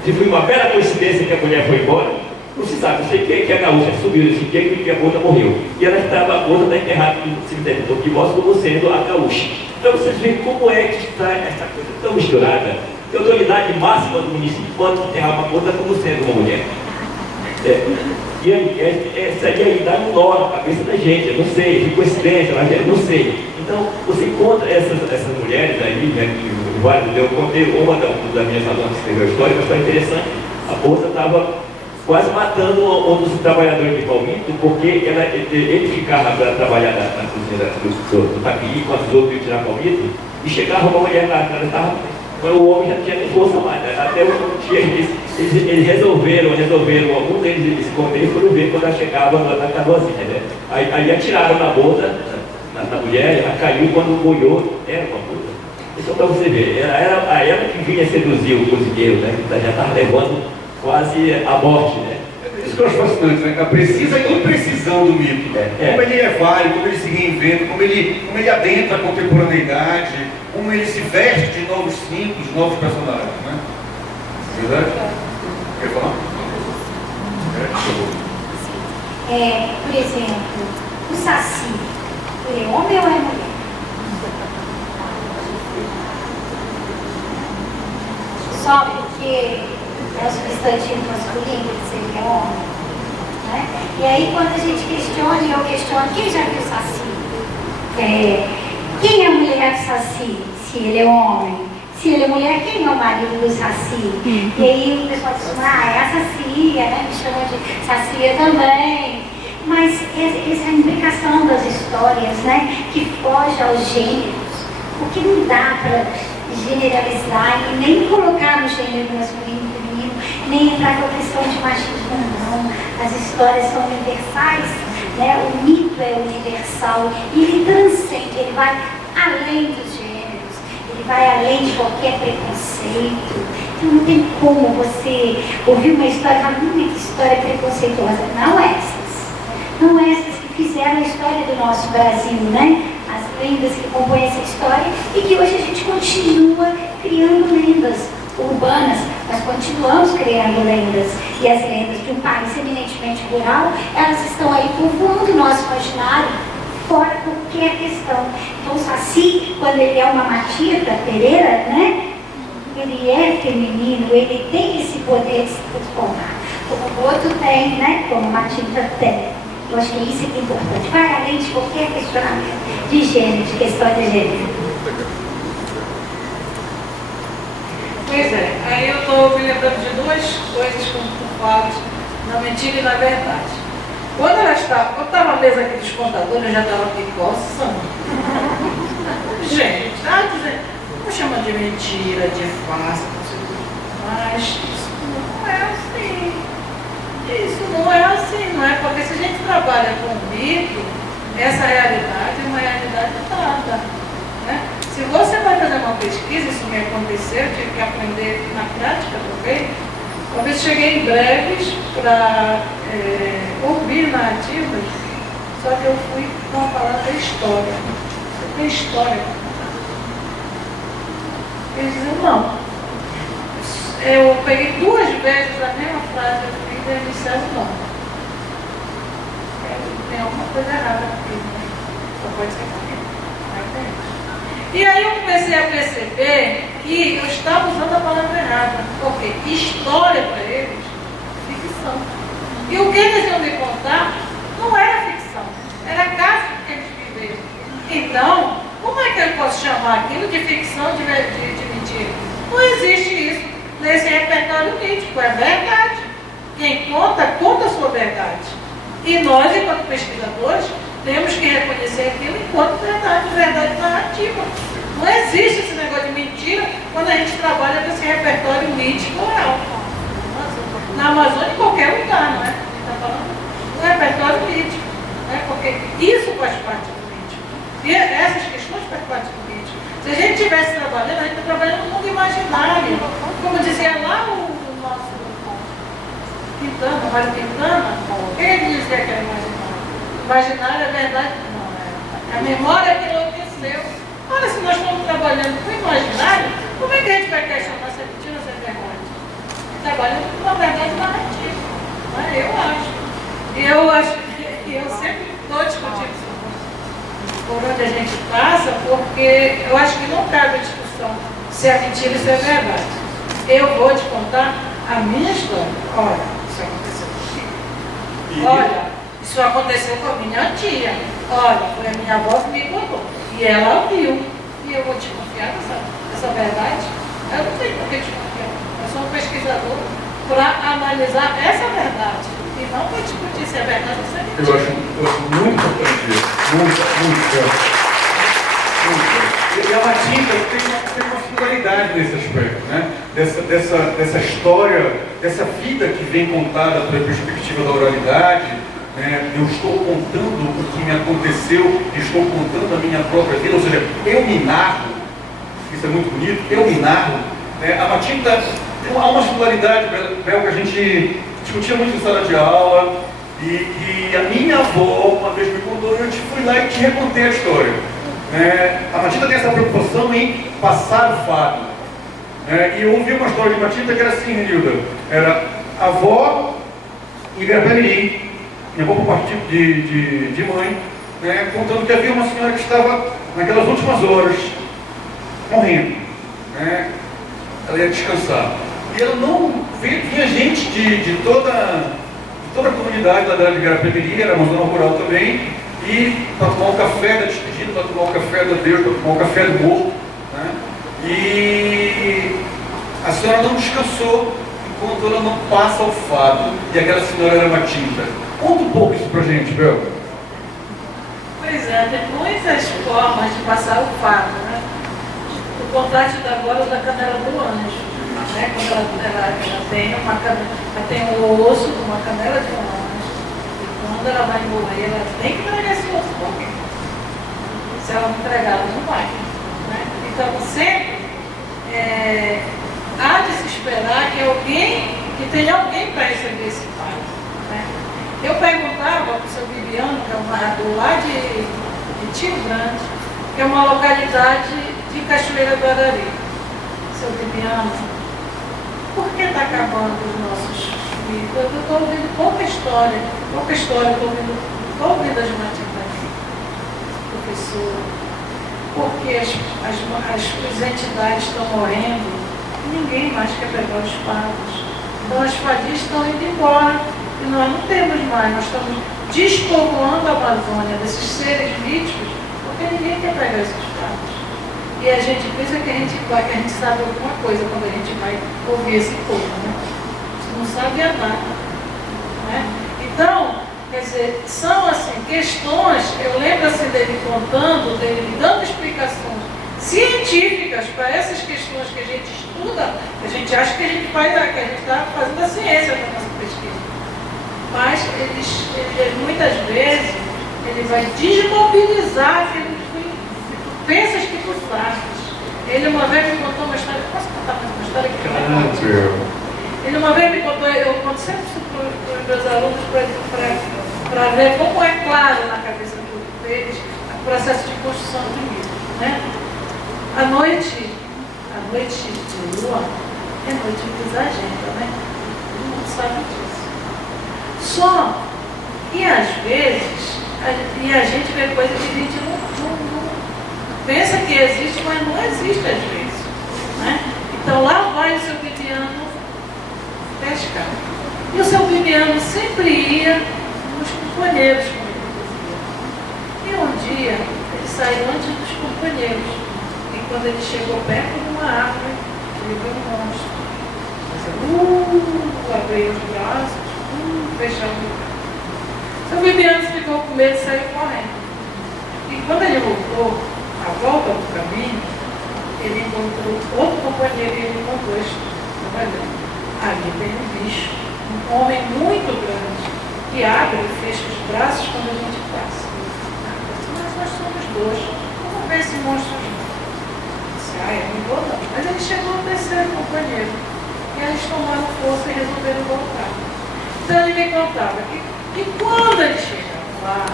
se foi uma bela coincidência que a mulher foi embora. Não se sabe, eu sei que a gaúcha subiu nesse dia que a bota morreu. E ela estava, a bota está enterrada no cemitério do que mostra como sendo a gaúcha. Então vocês veem como é que está essa coisa tão misturada. A autoridade máxima do município pode enterrar uma bota como sendo uma mulher. E essa aí dá um nó na cabeça da gente, eu não sei, que coincidência, eu não sei. Então, você encontra essas mulheres aí, né, que eu contei uma das minhas alunas que escreveu a história, uma história interessante. A bolsa estava quase matando um dos trabalhadores de Palmito, porque ele ficava para trabalhar na cozinha do Taquiri, com os outros iam tirar Palmito, e chegava uma mulher lá, o homem já tinha nem força mais, né? Até um dia eles resolveram, algum deles se comer e foram ver quando ela chegava na canoazinha, né? Aí atiraram na bolsa, na mulher, ela caiu quando boiou, era uma bolsa. Então, para você ver, era ela que vinha seduzir o cozinheiro, né? Que já estava levando quase a morte, né? Isso que eu acho fascinante, né? A precisa imprecisão do mito. Como ele é válido, como ele se reinventa, como ele adentra a contemporaneidade, como ele se veste de novos símbolos, de novos personagens, né? Verdade? Quer falar? Por exemplo, o Saci, ele é homem ou é mulher? Só porque é o substantivo masculino, dizer que é homem, né? E aí quando a gente questiona, e eu questiono, quem já viu o Saci? Quem é a mulher do Saci? Se ele é homem. Se ele é mulher, quem é o marido do Saci? E aí o pessoal diz, é a Sacia, né? Me chamam de Sacia também. Mas essa implicação das histórias, né? Que foge aos gêneros, o que não dá para generalizar e nem colocar no gênero masculino e feminino nem entrar com a questão de machismo, não. As histórias são universais, né? O mito é universal e ele transcende, ele vai além dos gêneros, ele vai além de qualquer preconceito. Então não tem como você ouvir uma história e falar, que história preconceituosa. Não essas que fizeram a história do nosso Brasil, né? As lendas que compõem essa história e que hoje a gente continua criando lendas urbanas, nós continuamos criando lendas, e as lendas de um país eminentemente rural, elas estão aí povoando o nosso imaginário, fora qualquer questão. Então o Saci, quando ele é uma Matilda Pereira, né, ele é feminino, ele tem esse poder de se transformar, como o outro tem, né, como a Matilda tem. Eu acho que isso é importante, vai além de qualquer questionamento de gênero, de questão de gênero. Pois é, aí eu estou me lembrando de duas coisas como tu falas, na mentira e na verdade. Quando eu estava à mesa aqui dos contadores, eu já estava aqui coçando. Gente, dizendo, não chama de mentira, de farsa, mas isso não é assim. Isso não é assim, não é? Porque se a gente trabalha com mito, essa realidade é uma realidade dada, né? Se você vai fazer uma pesquisa, isso me aconteceu, eu tive que aprender na prática também. Uma vez cheguei em Breves para ouvir narrativas, só que eu fui com a palavra história. Tem história. Eles diziam, não. Eu peguei 2 vezes a mesma frase, eu fiz e eles disseram não. Tem alguma coisa errada aqui, né? Só pode ser comigo. E aí eu comecei a perceber que eu estava usando a palavra errada. Porque história para eles é ficção. E o que eles iam me contar não era ficção, era caso que eles viveram. Então, como é que eu posso chamar aquilo de ficção, de mentira? Não existe isso nesse repertório mítico, é verdade. Quem conta, conta a sua verdade. E nós, enquanto pesquisadores, temos que reconhecer aquilo enquanto verdade narrativa. Não existe esse negócio de mentira quando a gente trabalha com esse repertório mítico oral. Na Amazônia, em qualquer lugar, não é? A gente está falando do repertório mítico, né? Porque isso faz parte do mítico. E essas questões fazem parte do mítico. Se a gente estivesse trabalhando, a gente está trabalhando no mundo imaginário. Como dizia lá o nosso Quintana, Mário Quintana, ele dizia que era imaginário. Imaginário é verdade? Não é. A memória que enlouqueceu. Ora, se nós estamos trabalhando com o imaginário, como é que a gente vai questionar se é mentira ou se é verdade? Trabalhando com uma verdade narrativa. Não é? Eu acho que eu sempre estou discutindo isso por onde a gente passa, porque eu acho que não cabe a discussão se é mentira ou se é verdade. Eu vou te contar a minha história. Olha, isso aconteceu comigo. Olha, isso aconteceu com a minha tia. Olha, foi a minha avó que me contou. E ela ouviu. E eu vou te confiar nessa verdade? Eu não tenho por que te confiar. Eu sou um pesquisador para analisar essa verdade. E não para discutir se é verdade ou se é mentira. Eu acho muito importante isso. Muito. E a Matilda tem uma singularidade nesse aspecto, né? Dessa história, dessa vida que vem contada pela perspectiva da oralidade. Eu estou contando o que me aconteceu, estou contando a minha própria vida, ou seja, eu me narro, isso é muito bonito, eu me narro. A Matilda há uma singularidade, Bel, que a gente discutia muito em sala de aula, e a minha avó uma vez me contou, e eu fui lá e te recontei a história. A Matilda tem essa preocupação em passar o fado. E eu ouvi uma história de Matilda que era assim, Renilda, era avó e Garapé-Mirim. Minha avó por parte de mãe, contando que havia uma senhora que estava naquelas últimas horas morrendo. Ela ia descansar. E ela não vinha gente de toda a comunidade da de Garapé-Mirim, era uma zona rural também, e para tomar um café da despedida, para tomar um café da Deus, para tomar um café do morto. E a senhora não descansou enquanto ela não passa o fado. E aquela senhora era Matilda. Conta um pouco isso pra gente, Bel. Pois é, tem muitas formas de passar o fado, né? O contraste da agora da canela do anjo. né? Quando ela tem um osso, uma canela de um anjo, e quando ela vai morrer, ela tem que entregar esse osso para alguém. Se ela não entregar, ela não vai. Né? Então, sempre há de se esperar que tenha alguém para receber esse pai. Né? Eu perguntava para o seu Bibiano, que é um narrador lá de Tio Grande, que é uma localidade de Cachoeira do Arari. Seu Bibiano, por que está acabando os nossos filhos? Eu estou ouvindo pouca história, estou ouvindo as matérias, professor, porque as entidades estão morrendo e ninguém mais quer pegar os fados. Então as fadias estão indo embora e nós não temos mais, nós estamos despovoando a Amazônia desses seres míticos porque ninguém quer pegar esses fados. E a gente pensa que a gente sabe alguma coisa quando a gente vai ouvir esse povo, né? A gente não sabe nada. Né? Então, quer dizer, são assim, questões, eu lembro assim dele contando, dele me dando explicações científicas para essas questões que a gente estuda, a gente acha que a gente está fazendo a ciência da nossa pesquisa. Mas muitas vezes ele vai desmobilizar aquilo que tu pensas que tu sabes. Ele uma vez me contou uma história, posso contar mais uma história que ele uma vez me contou, eu conto sempre para os meus alunos para ver como é claro na cabeça deles o processo de construção do mito. Né? A noite de lua é noite de desagenda, né? Todo mundo sabe disso. Só que às vezes a gente vê coisas que a gente não pensa que existe, mas não existe às vezes. Né? Então lá vai o seu Bibiano pescar. E o seu Bibiano sempre ia nos companheiros, como ele dizia. E um dia ele saiu antes dos companheiros. E quando ele chegou perto de uma árvore, ele viu um monstro. Abriu os braços, fechou o olho. Seu Bibiano ficou com medo e saiu correndo. E quando ele voltou, à volta do caminho, ele encontrou outro companheiro e ele contou a história. Ali tem um bicho, um homem muito grande, que abre e fecha os braços quando a gente passa. Mas nós somos dois, vamos ver esse monstro junto. Eu não vou não. Mas ele chegou ao terceiro companheiro. E eles tomaram força e resolveram voltar. Então ele me contava que quando eles chegaram lá,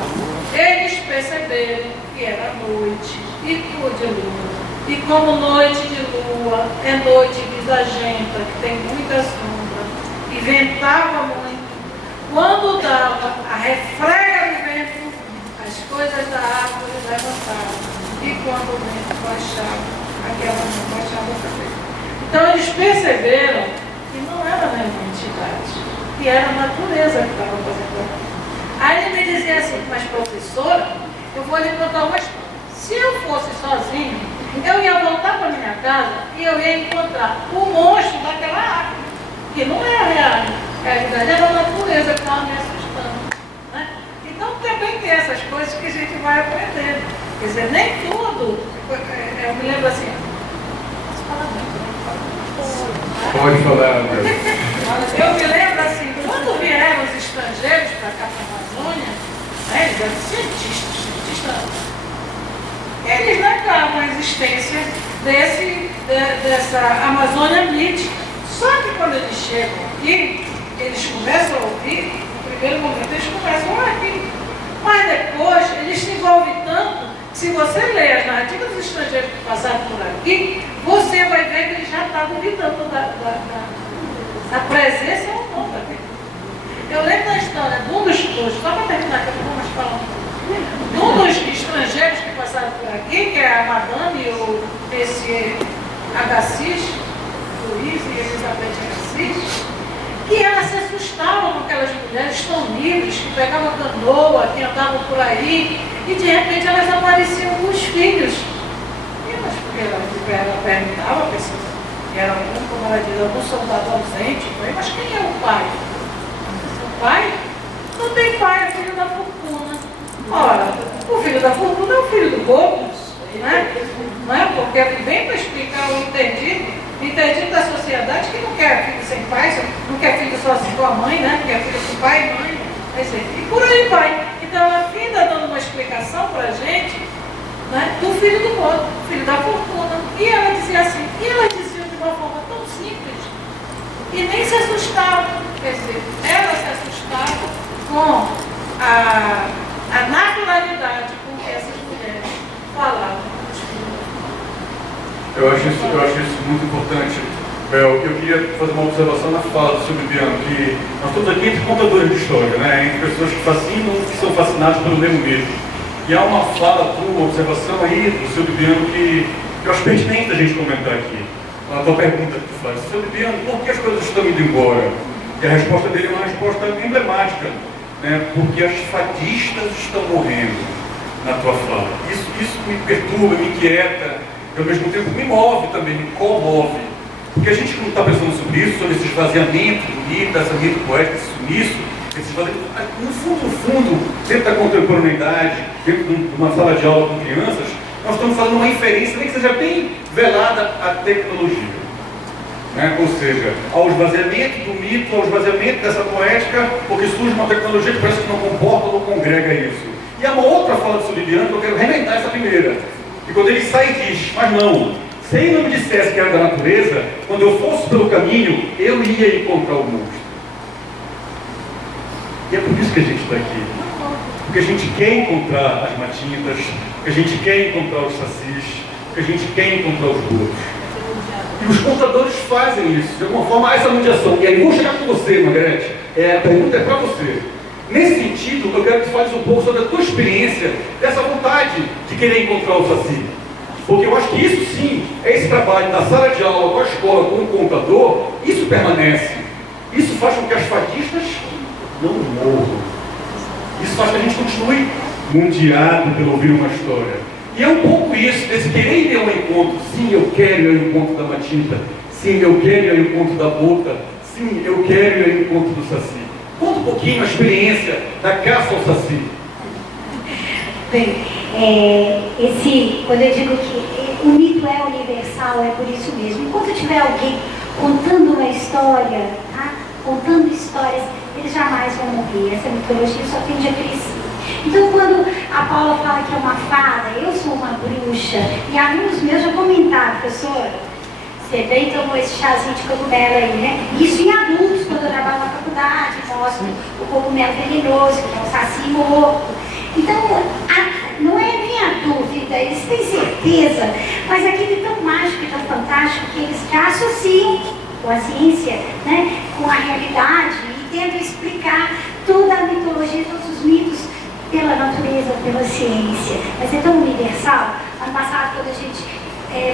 eles perceberam que era noite e tudo de lua. E como noite de lua é noite desagenta, que tem muita sombra, e ventava muito, quando dava a refrega do vento, as coisas da árvore levantavam. E quando o vento baixava, aquela não baixava também. Então eles perceberam que não era nenhuma entidade, que era a natureza que estava fazendo aquilo. Aí ele me dizia assim, mas professora, eu vou lhe contar uma história. Se eu fosse sozinho, eu ia voltar para minha casa e eu ia encontrar o monstro daquela árvore, que não é a realidade, era a natureza que estava me assustando. Né? Então também tem essas coisas que a gente vai aprendendo. Quer dizer, nem tudo. Eu me lembro assim. Posso falar muito, né? Pode falar, André. Eu me lembro assim, quando vieram os estrangeiros para cá, para a Amazônia, né, eles eram cientistas. Eles negavam a existência dessa Amazônia mítica. Só que quando eles chegam aqui, eles começam a ouvir, no primeiro momento eles começam a ouvir. Mas depois eles se envolvem tanto. Se você ler as narrativas dos estrangeiros que passaram por aqui, você vai ver que eles já estavam duvidando da presença ou não daqui. Eu lembro da história de um dos só para terminar, que eu não vou mais falar de um dos estrangeiros que passaram por aqui, que é a Madame ou esse Agassiz, Luiz e Elizabeth Agassiz, que elas se assustavam com aquelas mulheres tão livres, que pegavam canoa, que andavam por aí, e de repente elas apareciam com os filhos. E elas, porque ela perguntava a pessoa, que era algum, como ela diz, algum soldado ausente, mas quem é o pai? O pai? Não tem pai, é filho da fortuna. Ora, o filho da fortuna é o filho do bobo, né? Não é? Porque vem para explicar o entendido. Interdito da sociedade que não quer filho sem pai, não quer filho só com a mãe, né? Não quer filho com pai e mãe. E por aí vai. Então a vida dando uma explicação para a gente, né, do filho do outro, filho da fortuna. E ela dizia assim, e ela dizia de uma forma tão simples, e nem se assustava. Quer dizer, ela se assustava com a naturalidade com que essas mulheres falavam. Eu acho isso muito importante. Eu queria fazer uma observação na fala do Silvio Biano, que nós estamos aqui entre contadores de história, né? Entre pessoas que fascinam, que são fascinadas pelo mesmo mito. E há uma fala tua, uma observação aí do Silvio Biano que eu acho pertinente a gente comentar aqui. A tua pergunta que tu faz, Silvio Biano, por que as coisas estão indo embora? E a resposta dele é uma resposta emblemática, né? Porque as fadistas estão morrendo, na tua fala. Isso me perturba, me inquieta, e ao mesmo tempo me move também, me comove. Porque a gente, quando está pensando sobre isso, sobre esse esvaziamento do mito, essa mito poética, esse sumiço, esse esvaziamento, no fundo, dentro da contemporaneidade, dentro de uma sala de aula com crianças, nós estamos fazendo uma inferência, nem que seja bem velada à tecnologia. Né? Ou seja, ao esvaziamento do mito, ao esvaziamento dessa poética, porque surge uma tecnologia que parece que não comporta ou não congrega isso. E há uma outra fala de Soliviano que eu quero remendar essa primeira. E quando ele sai e diz, mas não, se ele não me dissesse que era da natureza, quando eu fosse pelo caminho, eu ia encontrar o monstro. E é por isso que a gente está aqui. Porque a gente quer encontrar as matintas, porque a gente quer encontrar os sacis, porque a gente quer encontrar os botos. E os contadores fazem isso, de alguma forma, essa mediação. E aí vou chegar com você, Margarete. A pergunta é para você. Nesse sentido, eu quero que você fale um pouco sobre a tua experiência, dessa vontade de querer encontrar o saci. Porque eu acho que isso sim, é esse trabalho na sala de aula, com a escola, com o contador, isso permanece. Isso faz com que as fadistas não morram. Isso faz com que a gente continue mundiado pelo ouvir uma história. E é um pouco isso, desse querer ir ao encontro. Sim, eu quero ir ao encontro da matinta. Sim, eu quero ir ao encontro da bota. Sim, eu quero ir ao encontro do saci. Conta um pouquinho a experiência da caça ao saci. Bem, quando eu digo que o mito é universal, é por isso mesmo. Enquanto tiver alguém contando uma história, tá? Contando histórias, eles jamais vão morrer. Essa mitologia só tende a crescer. Então, quando a Paula fala que é uma fada, eu sou uma bruxa, e alunos meus já comentaram, professora, você bem tomou esse chazinho de cogumelo aí, né? Isso em adultos, quando eu trabalho na faculdade, mostro o cogumelo venenoso, que é um saci morto. Então, não é nem a dúvida, eles têm certeza, mas aquilo é tão mágico e tão fantástico que eles já associam com a ciência, né? Com a realidade, e tentam explicar toda a mitologia, todos os mitos pela natureza, pela ciência. Mas é tão universal. Ano passado, quando a gente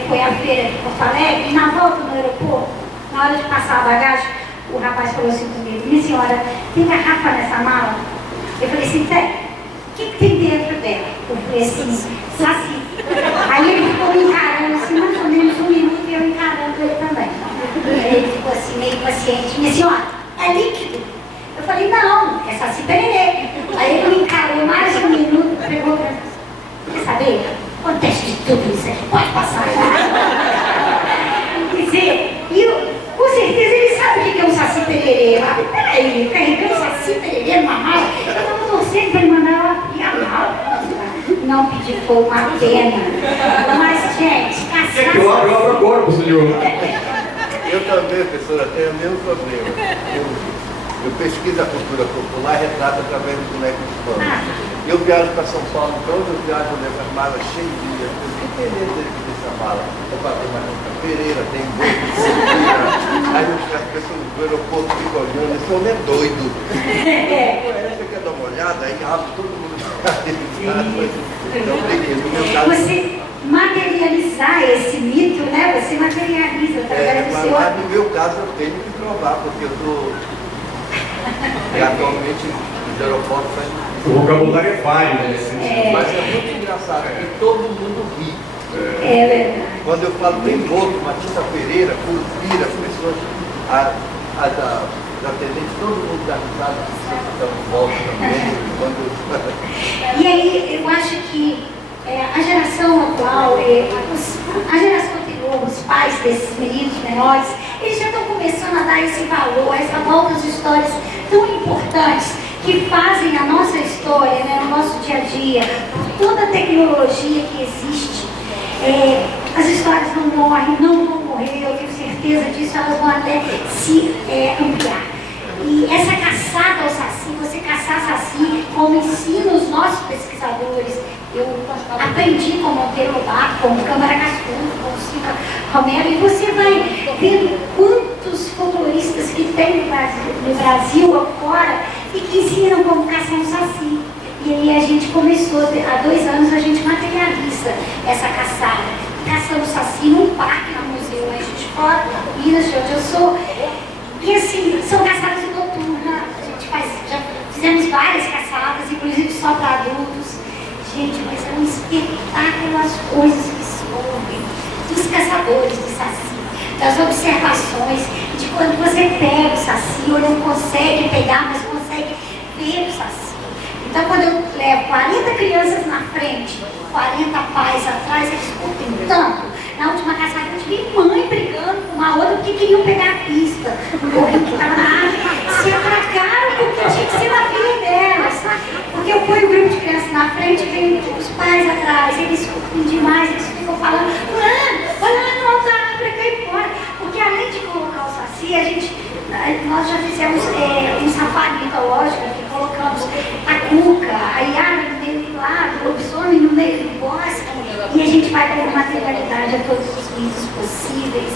foi à feira de Porto Alegre, e na volta no aeroporto, na hora de passar a bagagem, o rapaz falou assim comigo, minha senhora, tem garrafa nessa mala? Eu falei assim, tem. O que tem dentro dela? Eu falei assim, saci. Aí ele ficou me encarando assim, mais ou menos 1 minuto, e eu encarando ele também. Ele ficou assim, meio paciente, minha senhora, é líquido? Eu falei, não, é saci pererê. Aí ele me encarou mais 1 minuto, pegou pra mim, quer saber? Acontece de tudo isso aqui, pode passar. Quer dizer, com certeza ele sabe o que é um saci pererê. Mas peraí, carregando saci pererê numa mala, eu estava torcendo para ele mandar ela abrir a mala. Não pedi fogo, uma pena. Mas, gente, caçar. Eu abro agora pro senhor. Eu também, professora, tenho o mesmo problema. Eu pesquiso a cultura popular e retrato através do boneco de pano. Eu viajo para São Paulo, então eu viajo nessas malas cheias de dias. Eu fico entendendo dessa mala. Eu falei, mas tem Pereira, tem boi, aí as pessoas do aeroporto ficam olhando, esse homem é doido. Você quer dar uma olhada? Aí abre todo mundo. Então, no meu caso. Você materializar esse mito, né? Você materializa através do seu. Mas no meu caso eu tenho que provar, porque eu estou. E atualmente os aeroportos. O vocabulário é vário nesse sentido. Mas é muito engraçado, porque todo mundo ri. É verdade. Quando eu falo tem outro, Matinta Pereira, Curupira, as pessoas, as atendentes, todo mundo dá risada, as pessoas dão volta também. E aí eu acho que a geração atual, a geração anterior, os pais, desses meninos menores, eles já estão começando a dar esse valor, essa volta às histórias tão importantes que fazem a nossa história, né, o nosso dia a dia, por toda a tecnologia que existe. As histórias não morrem, não vão morrer, eu tenho certeza disso, elas vão até se ampliar. E essa caçada ao saci, você caçar saci, como ensina os nossos pesquisadores, eu aprendi com Monteiro Lobato, com Câmara Cascudo, com Silva Romero, e você vai vendo quantos folcloristas que tem no Brasil afora e que ensinam como caçar um saci. E aí a gente começou, há 2 anos a gente materializa essa caçada. Caçamos saci num parque, no museu lá em Juiz de Fora, Minas, de onde eu sou. E assim, são caçadas noturnas, a gente já fizemos várias caçadas, inclusive só para adultos. Gente, mas é um espetáculo as coisas que se ouvem dos caçadores de saci, das observações, de quando você pega o saci ou não consegue pegar, mas consegue ver o saci. Então, quando eu levo 40 crianças na frente, 40 pais atrás, eles curtem tanto. Na última caçada eu tive mãe brigando com uma outra porque queriam pegar a pista. O correio que estava na área, se atracaram porque tinha que ser na filha delas. Porque eu ponho o grupo de crianças na frente e vem os pais atrás. Eles curtem demais, eles ficam falando, vai lá no altar, para cá e fora. Porque além de colocar o saci, nós já fizemos um safari mitológico que colocamos a cuca, a iara no meio do lago, o lobisomem no meio do bosque, e a gente vai dando materialidade a todos os mitos possíveis.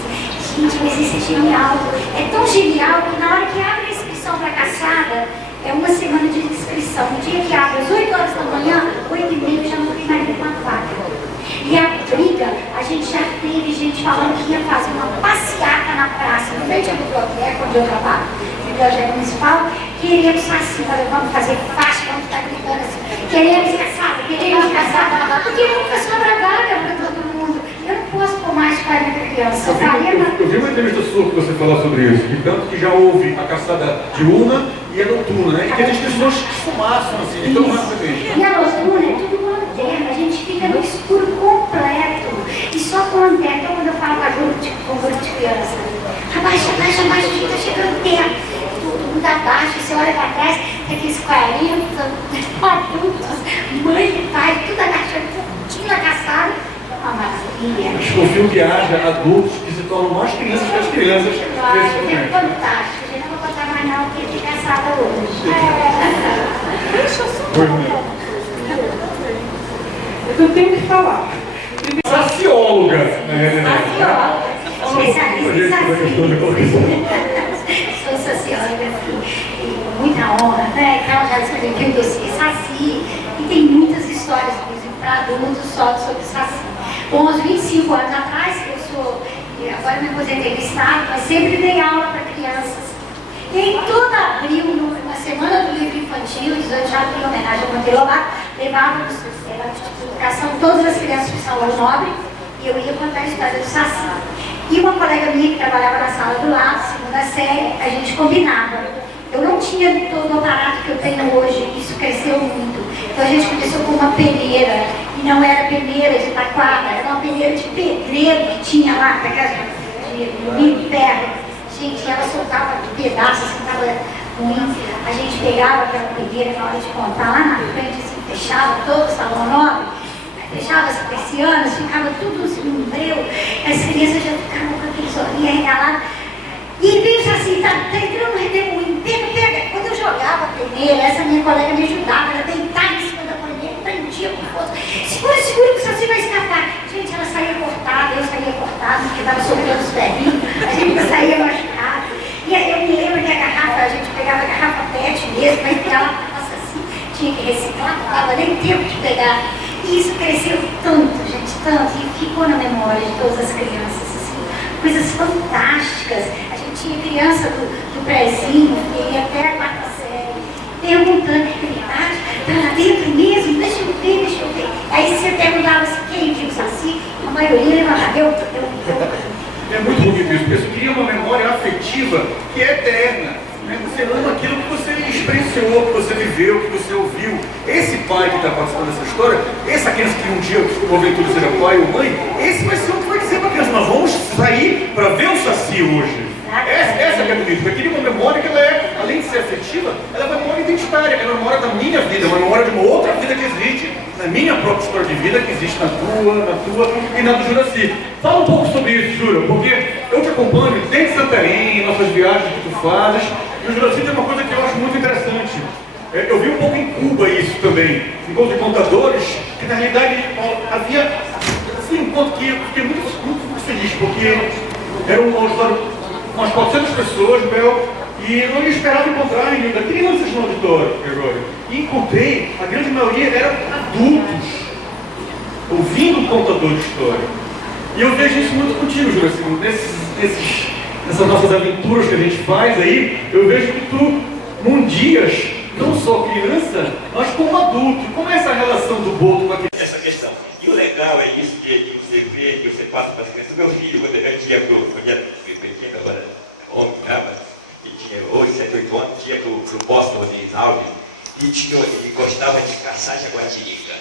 Gente, mas isso é genial. É tão genial que na hora que abre a inscrição para a caçada, é 1 semana de inscrição. No dia que abre às 8 horas da manhã, 8h30 já não tem mais nenhuma vaga. E a briga, a gente já teve gente falando que ia fazer uma passeata na praça, no meio da biblioteca, onde eu trabalho, biblioteca municipal, queremos saci, vamos fazer faixa, vamos estar gritando assim, queremos caçada, porque nunca sobra vaga para todo mundo. Eu não posso pôr mais de 40 crianças. Eu vi uma entrevista sua que você falou sobre isso, que tanto que já houve a caçada diurna e a noturna, né? E que as pessoas fumaçam assim, então e a noturna é tudo lanterna, a gente fica no escuro completo e só com lanterna. Então quando eu falo com o grupo de crianças, abaixa, está chegando tempo, todo mundo abaixa, você olha para trás, tem aqueles 40 adultos, mãe e pai, tudo agachando, curtindo a caçada. Uma maravilha. Desconfio que haja adultos que se tornam mais crianças que as crianças. É fantástico. A gente não vai contar mais não, porque de caçada hoje. Eu tenho que falar. Sacióloga, na realidade. Especialista em saci. Sou socióloga, assim, muita honra, né? Então, já escrevi o dossiê Saci e tem muitas histórias, inclusive para adultos, só sobre Saci. Bom, uns 25 anos atrás, agora me aposentei do Estado, mas sempre dei aula para crianças. E em todo abril, na Semana do Livro Infantil, 18 de abril, em homenagem ao Monteiro Lobato, levávamos na educação todas as crianças para o Salão Nobre e eu ia contar a história do Saci. E uma colega minha que trabalhava na sala do lado, segunda série, a gente combinava. Eu não tinha todo o aparato que eu tenho hoje, isso cresceu muito. Então a gente começou com uma peneira, e não era peneira de taquara, era uma peneira de pedreiro que tinha lá, de ferro. Gente, ela soltava pedaços, assim, estava ruim. A gente pegava aquela peneira na hora de contar lá na frente, assim, fechava todo o Salão Nobre, fechava as persianas, ficava tudo assim, no breu, as crianças já ficavam com aqueles olhinhos arregalados. E pensa assim, tá entrando no redemoinho, pega. Quando eu jogava a peneira, essa minha colega me ajudava, ela deitava em cima da peneira, prendia com força. Segura que o Saci vai escapar. Gente, ela saía cortada, eu saía cortada, porque estava sobrando os ferrinhos, a gente saía machucado. E aí eu me lembro que a garrafa, a gente pegava a garrafa PET mesmo, mas tirava para o Saci, tinha que reciclar, não dava nem tempo de pegar. E isso cresceu tanto, gente, tanto, e ficou na memória de todas as crianças, assim, coisas fantásticas. Tinha criança do prézinho, que ia até a 4ª série, perguntando, verdade, tá lá dentro mesmo? Deixa eu ver. Aí você perguntava assim, quem viu o Saci? A maioria levantava, eu. É muito bonito isso, porque isso cria uma memória afetiva que é eterna. Né? Você ama aquilo que você experienciou, que você viveu, que você ouviu. Esse pai que está participando dessa história, essa criança que um dia, porventura, seja pai ou mãe, esse vai ser o que vai dizer para a criança. nós vamos sair para ver o Saci hoje. Essa que é bonita, porque aqui é uma memória que ela é, além de ser afetiva, ela é uma memória identitária, é uma memória da minha vida, uma memória de uma outra vida que existe, na minha própria história de vida, que existe na tua e na do Juraci. Fala um pouco sobre isso, Jura, porque eu te acompanho desde Santarém, nossas viagens que tu fazes, e o Juraci tem uma coisa que eu acho muito interessante. Eu vi um pouco em Cuba isso também, encontro de contadores, que na realidade havia, assim, um encontro que eu fiquei muito feliz, porque era um auditório, umas 400 pessoas, Bel, e eu não esperava encontrar ainda crianças no auditório, e encontrei, a grande maioria eram adultos, ouvindo o contador de história. E eu vejo isso muito contigo, Júlio, assim, nessas nossas aventuras que a gente faz aí, eu vejo que tu, num dias, não só criança, mas como adulto. Como é essa relação do Boto com a criança? Essa questão. E o legal é isso que você vê, que você passa para as crianças. Meu filho, quando eu tinha pequeno, agora homem, e tinha 8, 7, 8 anos, tinha para o Boston de Alves, e gostava de caçar jaguatirica.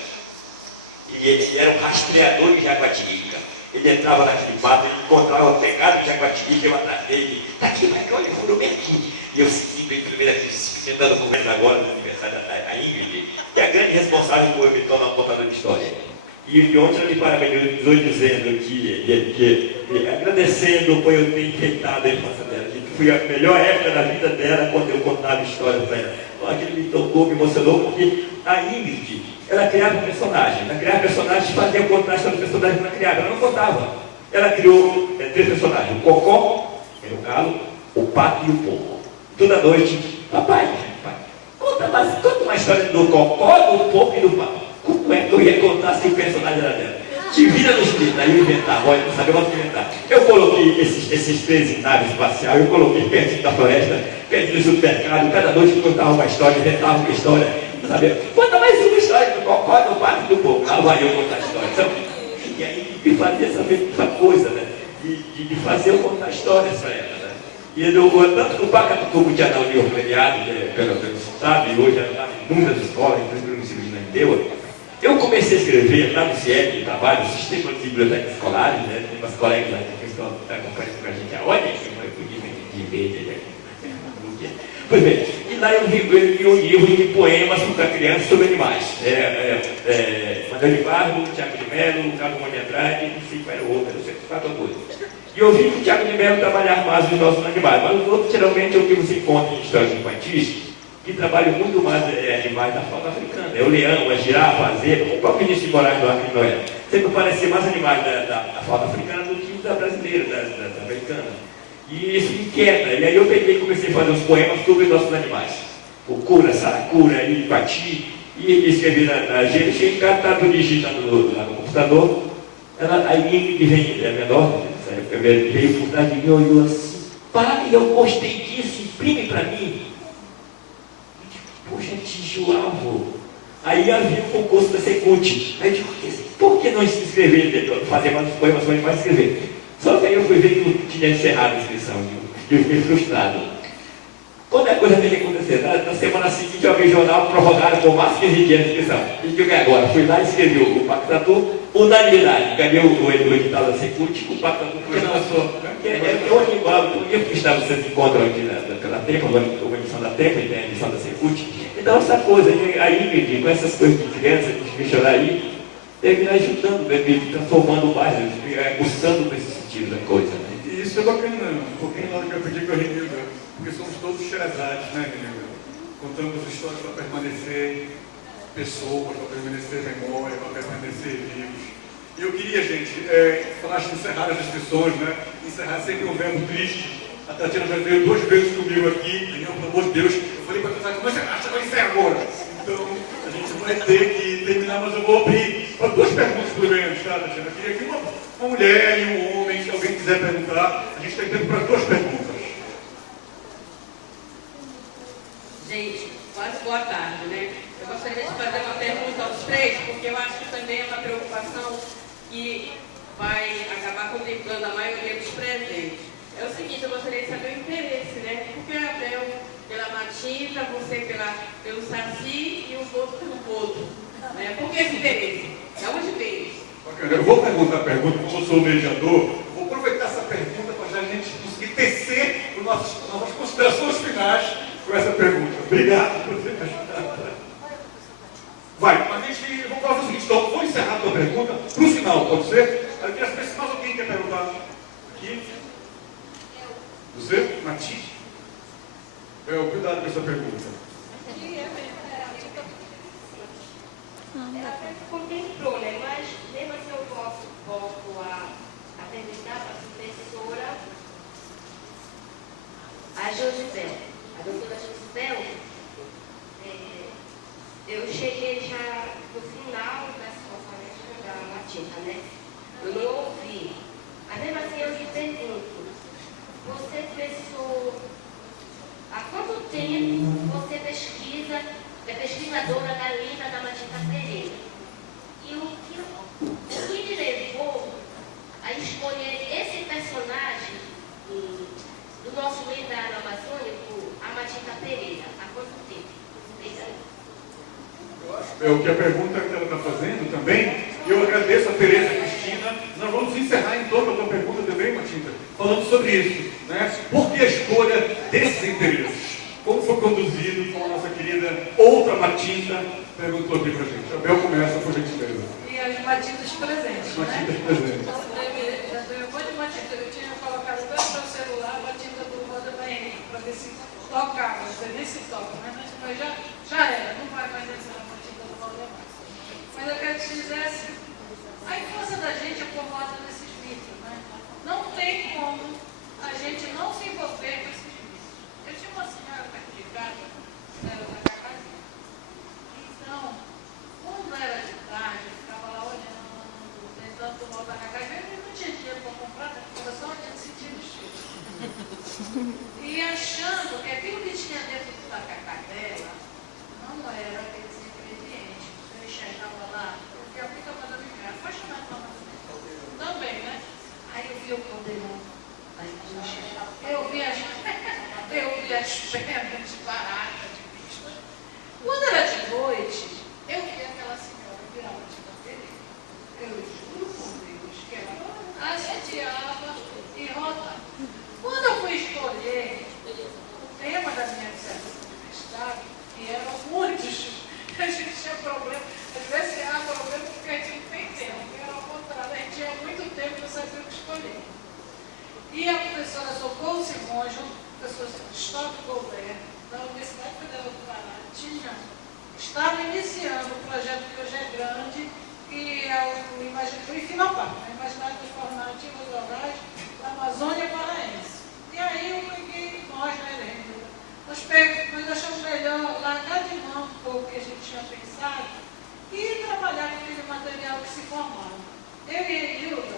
E ele era um rastreador de jaguatirica. Ele entrava naquele mato, ele encontrava o pegado de jaguatirica, eu atrás dele, tá aqui, mas olha, eu vou bem aqui. E eu senti em primeira sentando com ele agora no aniversário da Ingrid, que é a grande responsável por eu me tornar um contador de história. E ontem eu me parabenizou dizendo que agradecendo por eu ter enfeitado a infância dela, que foi a melhor época da vida dela quando eu contava história para ela. Então, aquilo me tocou, me emocionou, porque a Ingrid, ela criava personagens. Ela criava personagens, fazia contar a história do personagem que ela criava. Ela não contava. Ela criou 3 personagens: o Cocó, que era o galo, o pato e o porco. Toda noite, papai, conta uma história do Cocó, do porco e do pato. Como é que eu ia contar se o personagem era dela? Te vira nos livros, aí eu inventava, olha, não sabia onde inventar. Eu coloquei esses 13 naves espaciais, eu coloquei perto da floresta, perto do supermercado, cada noite eu contava uma história, inventava uma história, não sabia. Conta mais uma história do Cocó, do pato e do porco. Lá vai eu contar a história, sabe? E aí me fazia essa coisa, né? De fazer eu contar histórias para ela, né? E tanto que o Pacatucu tinha dado o livro premiado, pelo sabe, hoje está em muitas escolas, inclusive no município de Naindeua. Eu comecei a escrever lá no CIEP, de trabalho, no Sistema de Bibliotecas Escolares, né? Tem umas colegas lá que estão acompanhando com a gente. Olha aqui, uma de verde aqui. Pois bem, e lá eu vi um livro de poemas para crianças sobre animais. Manuel de Barro, Tiago de Mello, Carlos Monte Andrade, não sei qual era o outro, não sei quatro autores. E eu vi que o Tiago de Mello trabalhava mais os nossos animais, mas os outros geralmente é o que você encontra em histórias infantis, que trabalham muito mais animais da fauna africana. É o leão, a girafa, a zebra, o próprio Vinícius de Moraes do Acre Noé. Sempre parecia mais animais da fauna africana do que da brasileira, da americana. E isso me inquieta. E aí eu peguei e comecei a fazer uns poemas sobre nossos animais. O cura, saracura, ipati, e escrevi na gente, cheguei em casa, estava digitando lá no computador. Aí Ingrid vem, a menor, veio por trás de mim e olhou assim: pai, eu gostei disso, imprime para mim. Poxa, avô. Aí havia o concurso da Secult. Aí eu digo, por que não se inscrever, fazer mais poemas para mais escrever? Só que aí eu fui ver que eu tinha encerrado a inscrição, e eu fiquei frustrado. Quando a coisa tem que acontecer, na semana seguinte eu vi jornal prorrogaram por mais 15 dias de inscrição. E o que eu agora? Fui lá e escrevi o Pactatu, unanimidade. Ganhei o edital da Secult, o Pactatu foi lançou. É o animal, o dia que estava vocês encontram aqui na Tempa, a edição da Tempa e tem a edição da Secult. Então essa coisa, aí Ingrid, com essas coisas de criança, de missionar aí, termina ajudando, transformando mais, buscando nesse sentido da coisa. Né? E isso é bacana, um pouquinho na hora que eu pedi com a Renilda, porque somos todos Xerezades, né, Renilda? Contamos histórias para permanecer pessoas, para permanecer memória, para permanecer vivos. E eu queria, gente, falar de encerrar as inscrições, né? Encerrar sempre um verbo triste. A Tatiana já veio 2 vezes comigo aqui, Daniel, pelo amor de Deus. Eu falei para a Tatiana, mas agora encerra agora. Então, a gente vai ter que terminar, mas eu vou abrir para 2 perguntas pelo menos, tá, Tatiana? Eu queria que uma mulher e um homem, se alguém quiser perguntar, a gente tem tempo para 2 perguntas. Gente, quase boa tarde, né? Eu gostaria de fazer uma pergunta aos 3, porque eu acho que também é uma preocupação que vai acabar contemplando a maioria dos presentes. É o seguinte, eu gostaria de saber o interesse, né? Por que a Bel pela Matilda, você pelo Saci e o outro pelo Boto? Né? Por que esse interesse? De onde veio isso? Eu vou perguntar a pergunta, como eu sou o mediador, vou pergunta para o final, pode ser? Eu queria saber se mais alguém quer perguntar. Aqui? Você? Mati? Cuidado com essa pergunta. Ela contemplou, né? Mas mesmo assim eu volto a apresentar para a professora a Josibel. A doutora Josibel, eu cheguei já no final da sua palestra da Matilda, né? Eu não ouvi. Mas mesmo assim eu lhe pergunto, você pensou, há quanto tempo você pesquisa, é pesquisadora da lenda da Matilda Pereira? E o que lhe levou a escolher esse personagem do nosso lendário amazônico, a Matilda Pereira? Há quanto tempo? O que a pergunta que ela está fazendo também, e eu agradeço a Tereza e a Cristina. Nós vamos encerrar em torno da tua pergunta também, Matilda, falando sobre isso, né? Por que a escolha desses interesses? Como foi conduzido, como a nossa querida outra Matilda perguntou aqui para a gente. A Bel começa, por gentileza. E as Matildas presentes, Matildas né? presentes. Eu vou de Matilda, eu tinha colocado até no meu celular a Matilda do Roda Henrique, para ver se tocava, não sei nem se toca, mas já era, não vai mais essa Matilda do Roda mais. Mas eu quero te dizer assim, a infância da gente é formada nesses mitos, né? Não tem como a gente não se envolver com esses mitos. Eu tinha uma senhora perto de casa, era da Cacazinha. Então, quando era de tarde, eu ficava lá olhando, tentando tomar o tacacá, e não tinha dinheiro para comprar, né? Era só a gente sentir o cheiro. E achando que aquilo que tinha dentro do tacacá dela não era aqueles ingredientes. Eu enxergava lá, porque a fica mandando em casa, apaixonada pela mamãe. Também, né? Aí eu vi o caldeirão, eu vi as pernas de barata, de bicho. Quando era de noite, eu vi aquela senhora virar de Pereira. Eu juro por Deus que ela assediava e rodava. Quando eu fui escolher o tema da minha dissertação de mestrado, que eram muitos, a gente tinha problema, às vezes há problema porque a gente não tem tempo, era ao contrário, a gente tinha muito tempo para saber o que escolher. E a professora Socorro Simões, junto com o professor Cristóvão Gouveia, da Universidade Federal do Pará, estava iniciando um projeto que hoje é grande, que é o Ifinopar, o Imaginário Transformar Nativas Orais da Amazônia Paraense. E aí eu peguei, nós achamos melhor largar de mão um pouco que a gente tinha pensado e trabalhar com aquele material que se formava. Eu e a Hilda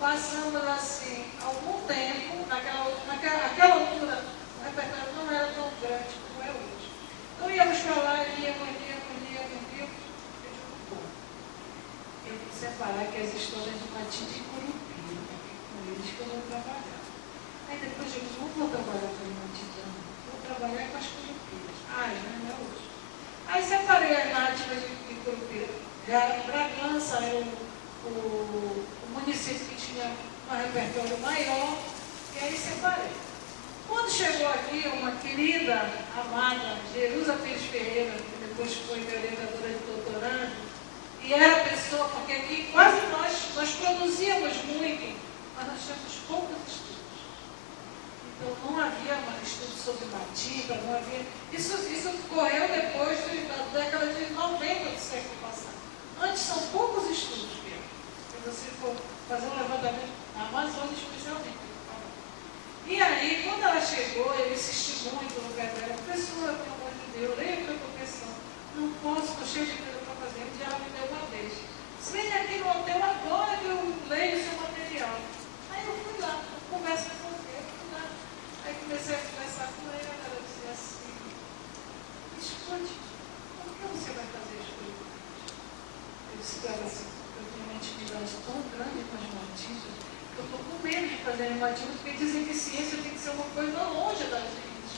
passamos assim algum tempo, naquela altura, o repertório não era tão grande como é hoje. Então íamos para lá, íamos. Eu digo, bom, eu vou separar aqui as histórias de Matilda e Curupira, porque com eles que eu vou trabalhar. Aí depois eu digo, não vou trabalhar com a Matilda, vou trabalhar com as Curupiras. Não é hoje. Aí separei as nátivas de Curupira. Bragança era o município que tinha um repertório maior, e aí separei. Quando chegou aqui uma querida, amada, Jerusa Pires Ferreira, que depois foi minha orientadora de doutorado, e era pessoa, porque aqui quase nós produzíamos muito, mas nós tínhamos poucos estudos. Então não havia estudo sobre Matilda, não havia. Isso ocorreu depois da década de 90 do século passado. Antes são poucos estudos mesmo. Se você for fazer um levantamento na Amazônia, especialmente. E aí, quando ela chegou, eu insisti muito no pé dela, professora, pelo amor de Deus, leia para a professora. Não posso, estou cheio de coisa para fazer, o diabo me deu uma vez. Se vem aqui no hotel agora que eu leio o seu material. Aí eu fui lá, conversa com você, fui lá. Aí comecei a conversar com ela, ela disse assim, escute, por que você vai fazer as coisas? Eu disse para ela assim, eu tenho uma intimidade tão grande com as Matildas, eu estou com medo de fazer Matilda, porque dizem que ciência tem que ser uma coisa longe da gente.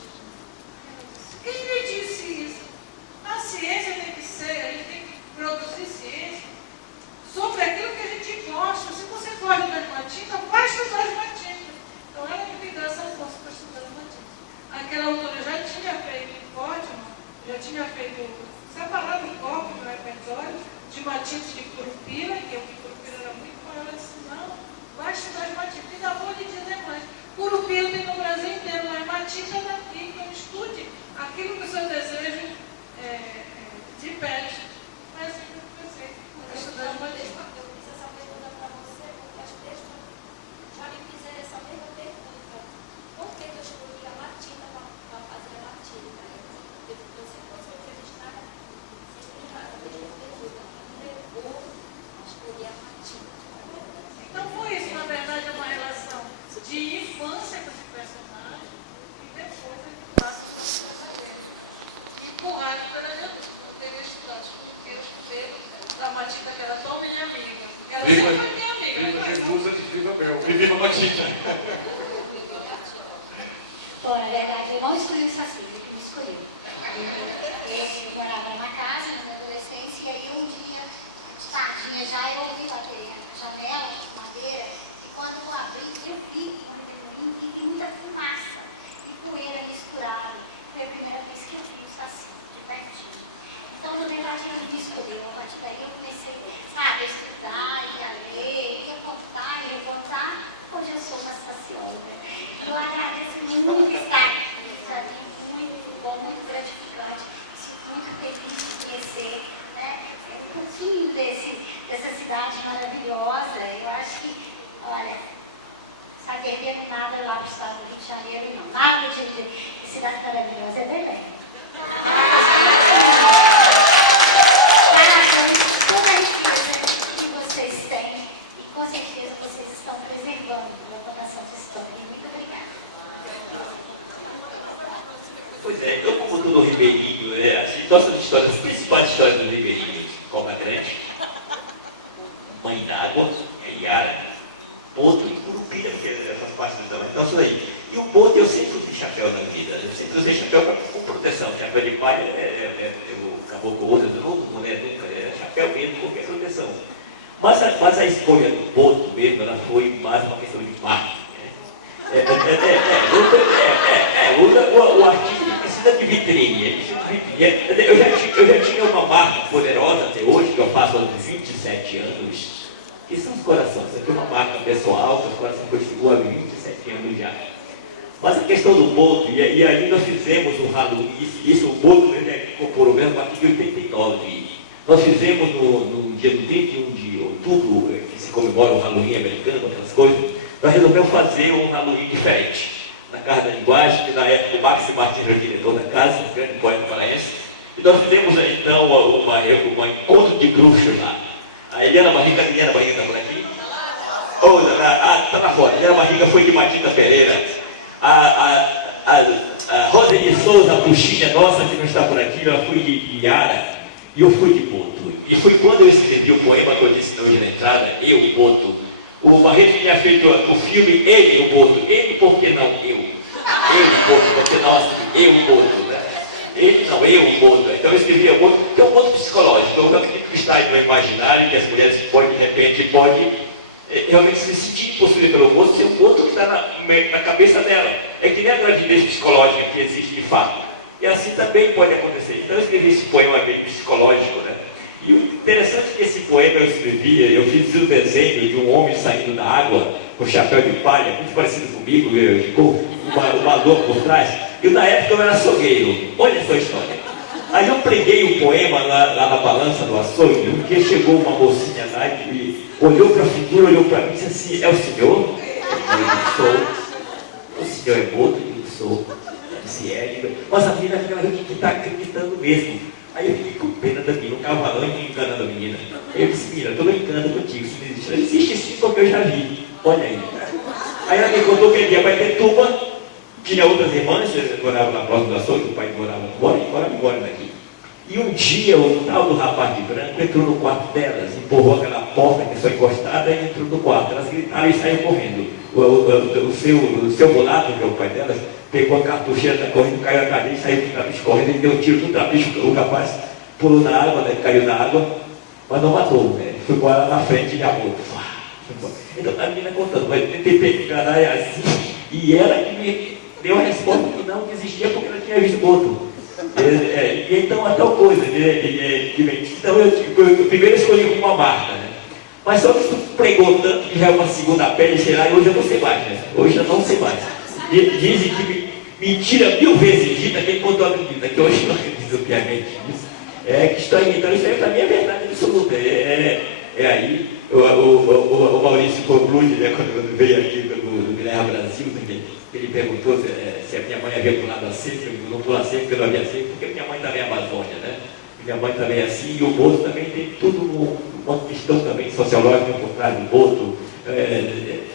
Ela disse, quem lhe disse isso? A ciência tem que ser, a gente tem que produzir ciência sobre aquilo que a gente gosta. Se você gosta das Matildas, vai estudar as Matildas. Então ela me deu essa força para estudar as Matildas. Aquela autora já tinha feito um código, já tinha feito separado o corpo do repertório de Matilda de Curupira, chapéu. E viva Matita! Bom, na verdade, eu não escolhi o Saci, eu me escolhi. Eu morava numa casa, na minha adolescência, e aí um dia, de tardinha já, eu ouvi bater na janela, de madeira, e quando eu abri, eu vi e vi muita fumaça e poeira misturada. Foi a primeira vez que eu vi o Saci, de pertinho. Então, na verdade, eu me escolhi. A partir daí eu comecei, sabe, a estudar, a ler, ia contar, ia votar. Hoje eu sou uma sacióloga. Eu agradeço muito estar aqui. Para mim, muito bom, muito gratificante. Estou muito feliz de conhecer, né, um pouquinho dessa cidade maravilhosa. Eu acho que, olha, sai perdendo nada lá para o estado do Rio de Janeiro, não. Nada de cidade maravilhosa é Belém. Parabéns por toda a riqueza que vocês têm e com certeza vocês estão preservando a contação de história. Muito obrigada. Pois é, eu como todo ribeirinho, as nossas histórias, as principais histórias dos ribeirinhos, Cobra Grande, Mãe d'Água, Iara, Boto e Curupira, porque essas partes não estão nossas aí. E o Boto eu sempre usei chapéu na vida, eu sempre usei chapéu com proteção, chapéu de palha, eu acabou com outras, eu nunca, chapéu mesmo, qualquer proteção. Mas a escolha do Boto mesmo, ela foi mais uma questão de marketing. O artista precisa de vitrine. Eu já tinha uma marca poderosa até hoje, que eu faço há 27 anos, que são os corações. Eu tenho uma marca pessoal, que os corações que eu sigo há 27 anos já. Mas a questão do Boto, e aí nós fizemos o Halloween, isso o Boto incorporou mesmo aqui em 89. Nós fizemos no dia 31 de outubro, que se comemora o Halloween americano, aquelas coisas. Nós resolvemos fazer um Halloween diferente. Na Casa da Linguagem, que na época o Max Martins era o diretor da casa, um grande poeta paraense. E nós fizemos então um encontro de bruxos lá. A Eliana Barriga está por aqui? Está lá fora. A Eliana Barriga foi de Matinta Pereira. A Roseli Souza, a bruxinha nossa que não está por aqui, ela foi de Iara e eu fui de Boto. E foi quando eu escrevi o poema que eu disse hoje na entrada, Eu, Boto. O Barreto tinha feito o filme Ele, o Boto. Ele, por que não eu? Ele, Boto, porque nós, eu, Boto. Né? Ele, não, eu, Boto. Então eu escrevi o Boto, que é um Boto psicológico. Eu acredito que está aí no imaginário, que as mulheres podem, de repente, realmente se sentir possuída pelo Boto, ser um Boto que está na cabeça dela. É que nem a gravidez psicológica que existe de fato. E assim também pode acontecer. Então eu escrevi esse poema bem psicológico, né? E o interessante é que esse poema eu escrevia, eu fiz o desenho de um homem saindo da água com chapéu de palha, muito parecido comigo, ficou uma lua por trás. E na época eu era açougueiro. Olha essa história. Aí eu preguei o poema lá na balança do açougue, porque chegou uma mocinha lá e olhou para a figura, olhou para mim e disse assim, é o senhor? Eu disse, sou. O senhor é Boto? Eu disse, sou. Eu disse, mas a menina que está acreditando mesmo. Aí eu fiquei com pena da menina, um cavalão enganando a menina. Aí eu disse, menina, estou brincando contigo, isso não existe. Ela existe sim, porque eu já vi. Olha aí. Aí ela me contou que dia vai ter turma, tinha outras irmãs, moravam na próxima do açougue, o pai morava embora daqui. E um dia o tal do rapaz de branco entrou no quarto delas, empurrou aquela porta que só encostada e entrou no quarto. Elas gritaram e saíram correndo. O seu Mulato, que é o pai delas, pegou a cartucheira da corrente, caiu na cadeia e saiu do trapiche correndo, e deu um tiro no trapiche, o rapaz pulou na água, né, caiu na água, mas não matou, né? Foi embora na frente de amor. Então a menina contando, mas eu tentei pegar assim, e ela que me deu a resposta que não existia porque ela tinha visto Boto. E então a tal coisa, então eu primeiro escolhi uma marca, né? Mas só que tu pregou tanto que já é uma segunda pele, sei lá, e hoje eu não sei mais, né? Hoje eu não sei mais. Dizem que mentira 1000 vezes dita, quem contou acredita, que hoje não acredito piamente nisso. Que estou então isso aí para mim é verdade absoluta. Aí, o Maurício Coblud, né, quando veio aqui do Guilherme Brasil, ele perguntou se a minha mãe havia pulado a cerca, eu não pulo a cerca porque eu não havia cerca, porque minha mãe também é Amazônia, né? Minha mãe também é assim, e o Boto também tem tudo uma questão também sociológica por trás do Boto,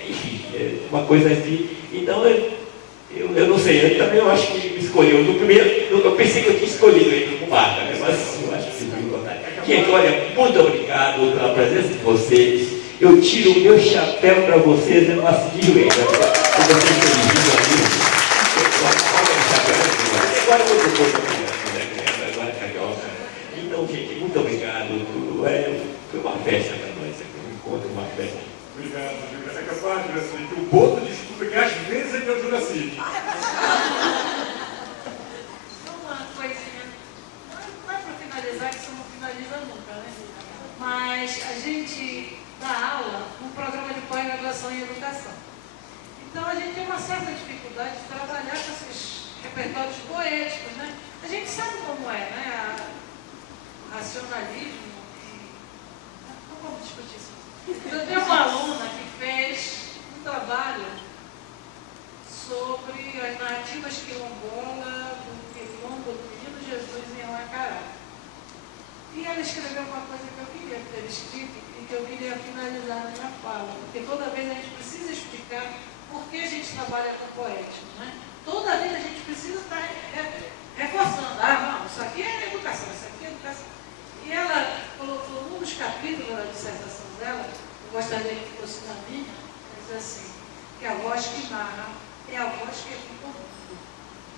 enfim, uma coisa assim. Então, eu não sei, eu acho que ele me escolheu. No primeiro, eu pensei que eu tinha escolhido ele como marca, né? Mas eu acho que foi vontade. Gente, olha, muito obrigado pela presença de vocês. Eu tiro o meu chapéu para vocês e não assim de joelho. Agora eu vou agora carioca. Então, gente, muito obrigado. Foi uma festa para nós, um encontro, uma festa. Obrigado, Júlio. É capaz, Juraci, que o Boto desculpa que às vezes é que é o Juraci. Uma coisinha, não é para finalizar, que isso não finaliza nunca, né? Mas a gente dá aula num programa de pós-graduação em educação. Então a gente tem uma certa dificuldade de trabalhar com esses repertórios poéticos, né? A gente sabe como é, né? O racionalismo. Não vamos discutir isso. Eu tenho uma aluna que fez um trabalho sobre as narrativas quilombolas do quilombo do Menino Jesus em Alacará. E ela escreveu uma coisa que eu queria ter escrito e que eu queria finalizar na minha fala, porque toda vez a gente precisa explicar por que a gente trabalha com poético, né? Toda vez a gente precisa estar reforçando. Não, isso aqui é educação, isso aqui é educação. E ela colocou num dos capítulos da dissertação dela, eu gostaria que fosse na minha, diz assim, que a voz que narra é a voz que é do comum.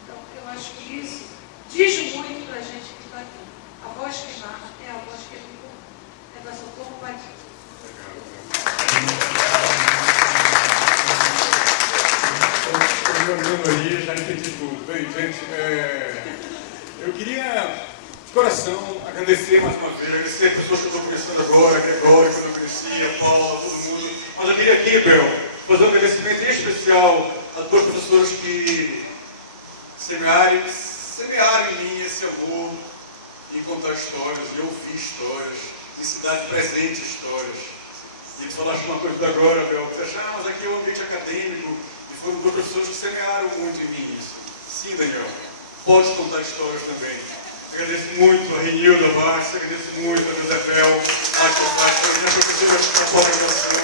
Então, eu acho que isso diz muito para a gente que está aqui. A voz que narra é a voz que é do comum. É da Socorro Batista. Meu aí, já entendi tudo. Bem, gente, eu queria, de coração, agradecer mais uma vez, agradecer as pessoas que eu estou conhecendo agora, a Gregória, quando eu conheci, a Paula, todo mundo. Mas eu queria aqui, Bel, fazer um agradecimento em especial a duas professoras que semearam em mim esse amor em contar histórias, e ouvir histórias, em cidade presente histórias. E tu falaste uma coisa agora, Bel, que você acha, mas aqui é um ambiente acadêmico. Foram duas professores que semearam muito em mim isso. Sim, Daniel, pode contar histórias também. Agradeço muito a Renilda Bastos, agradeço muito a Josefel, a minha professora da pós-graduação,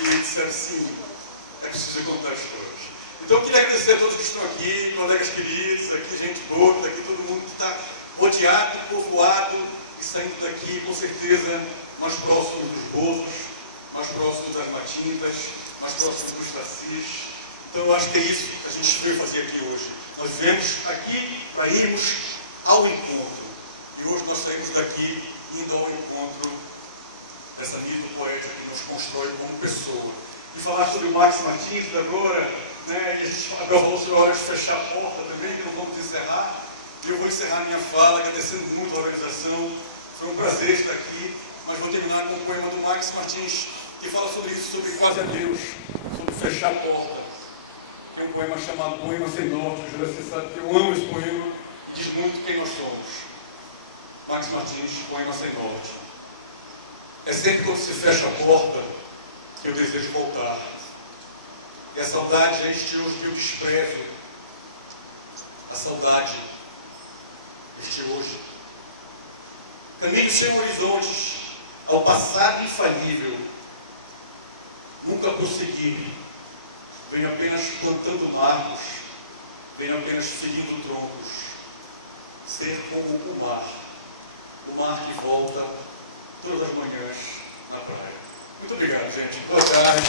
e disseram sim, é preciso contar histórias. Então eu queria agradecer a todos que estão aqui, colegas queridos, aqui gente boa, daqui todo mundo que está rodeado, povoado, e saindo daqui com certeza mais próximo dos bozos, mais próximo das matintas, mais próximo dos tacis. Então eu acho que é isso que a gente veio fazer aqui hoje. Nós viemos aqui para irmos ao encontro. E hoje nós saímos daqui indo ao encontro dessa vida poética que nos constrói como pessoa. E falar sobre o Max Martins agora, né? E a gente falou sobre a hora de fechar a porta também, que não vamos encerrar. E eu vou encerrar minha fala agradecendo muito a organização. Foi um prazer estar aqui, mas vou terminar com um poema do Max Martins, que fala sobre isso, sobre quase a Deus, sobre fechar a porta. Que é um poema chamado Poema Sem Norte. O Juraci sabe que eu amo esse poema e diz muito quem nós somos. Max Martins, Poema Sem Norte. É sempre quando se fecha a porta que eu desejo voltar. E a saudade é este hoje que eu desprezo. A saudade este hoje. Caminho sem horizontes ao passado infalível. Nunca prosseguir, venho apenas plantando marcos, venho apenas ferindo troncos, ser como o mar que volta todas as manhãs na praia. Muito obrigado, gente. Boa tarde.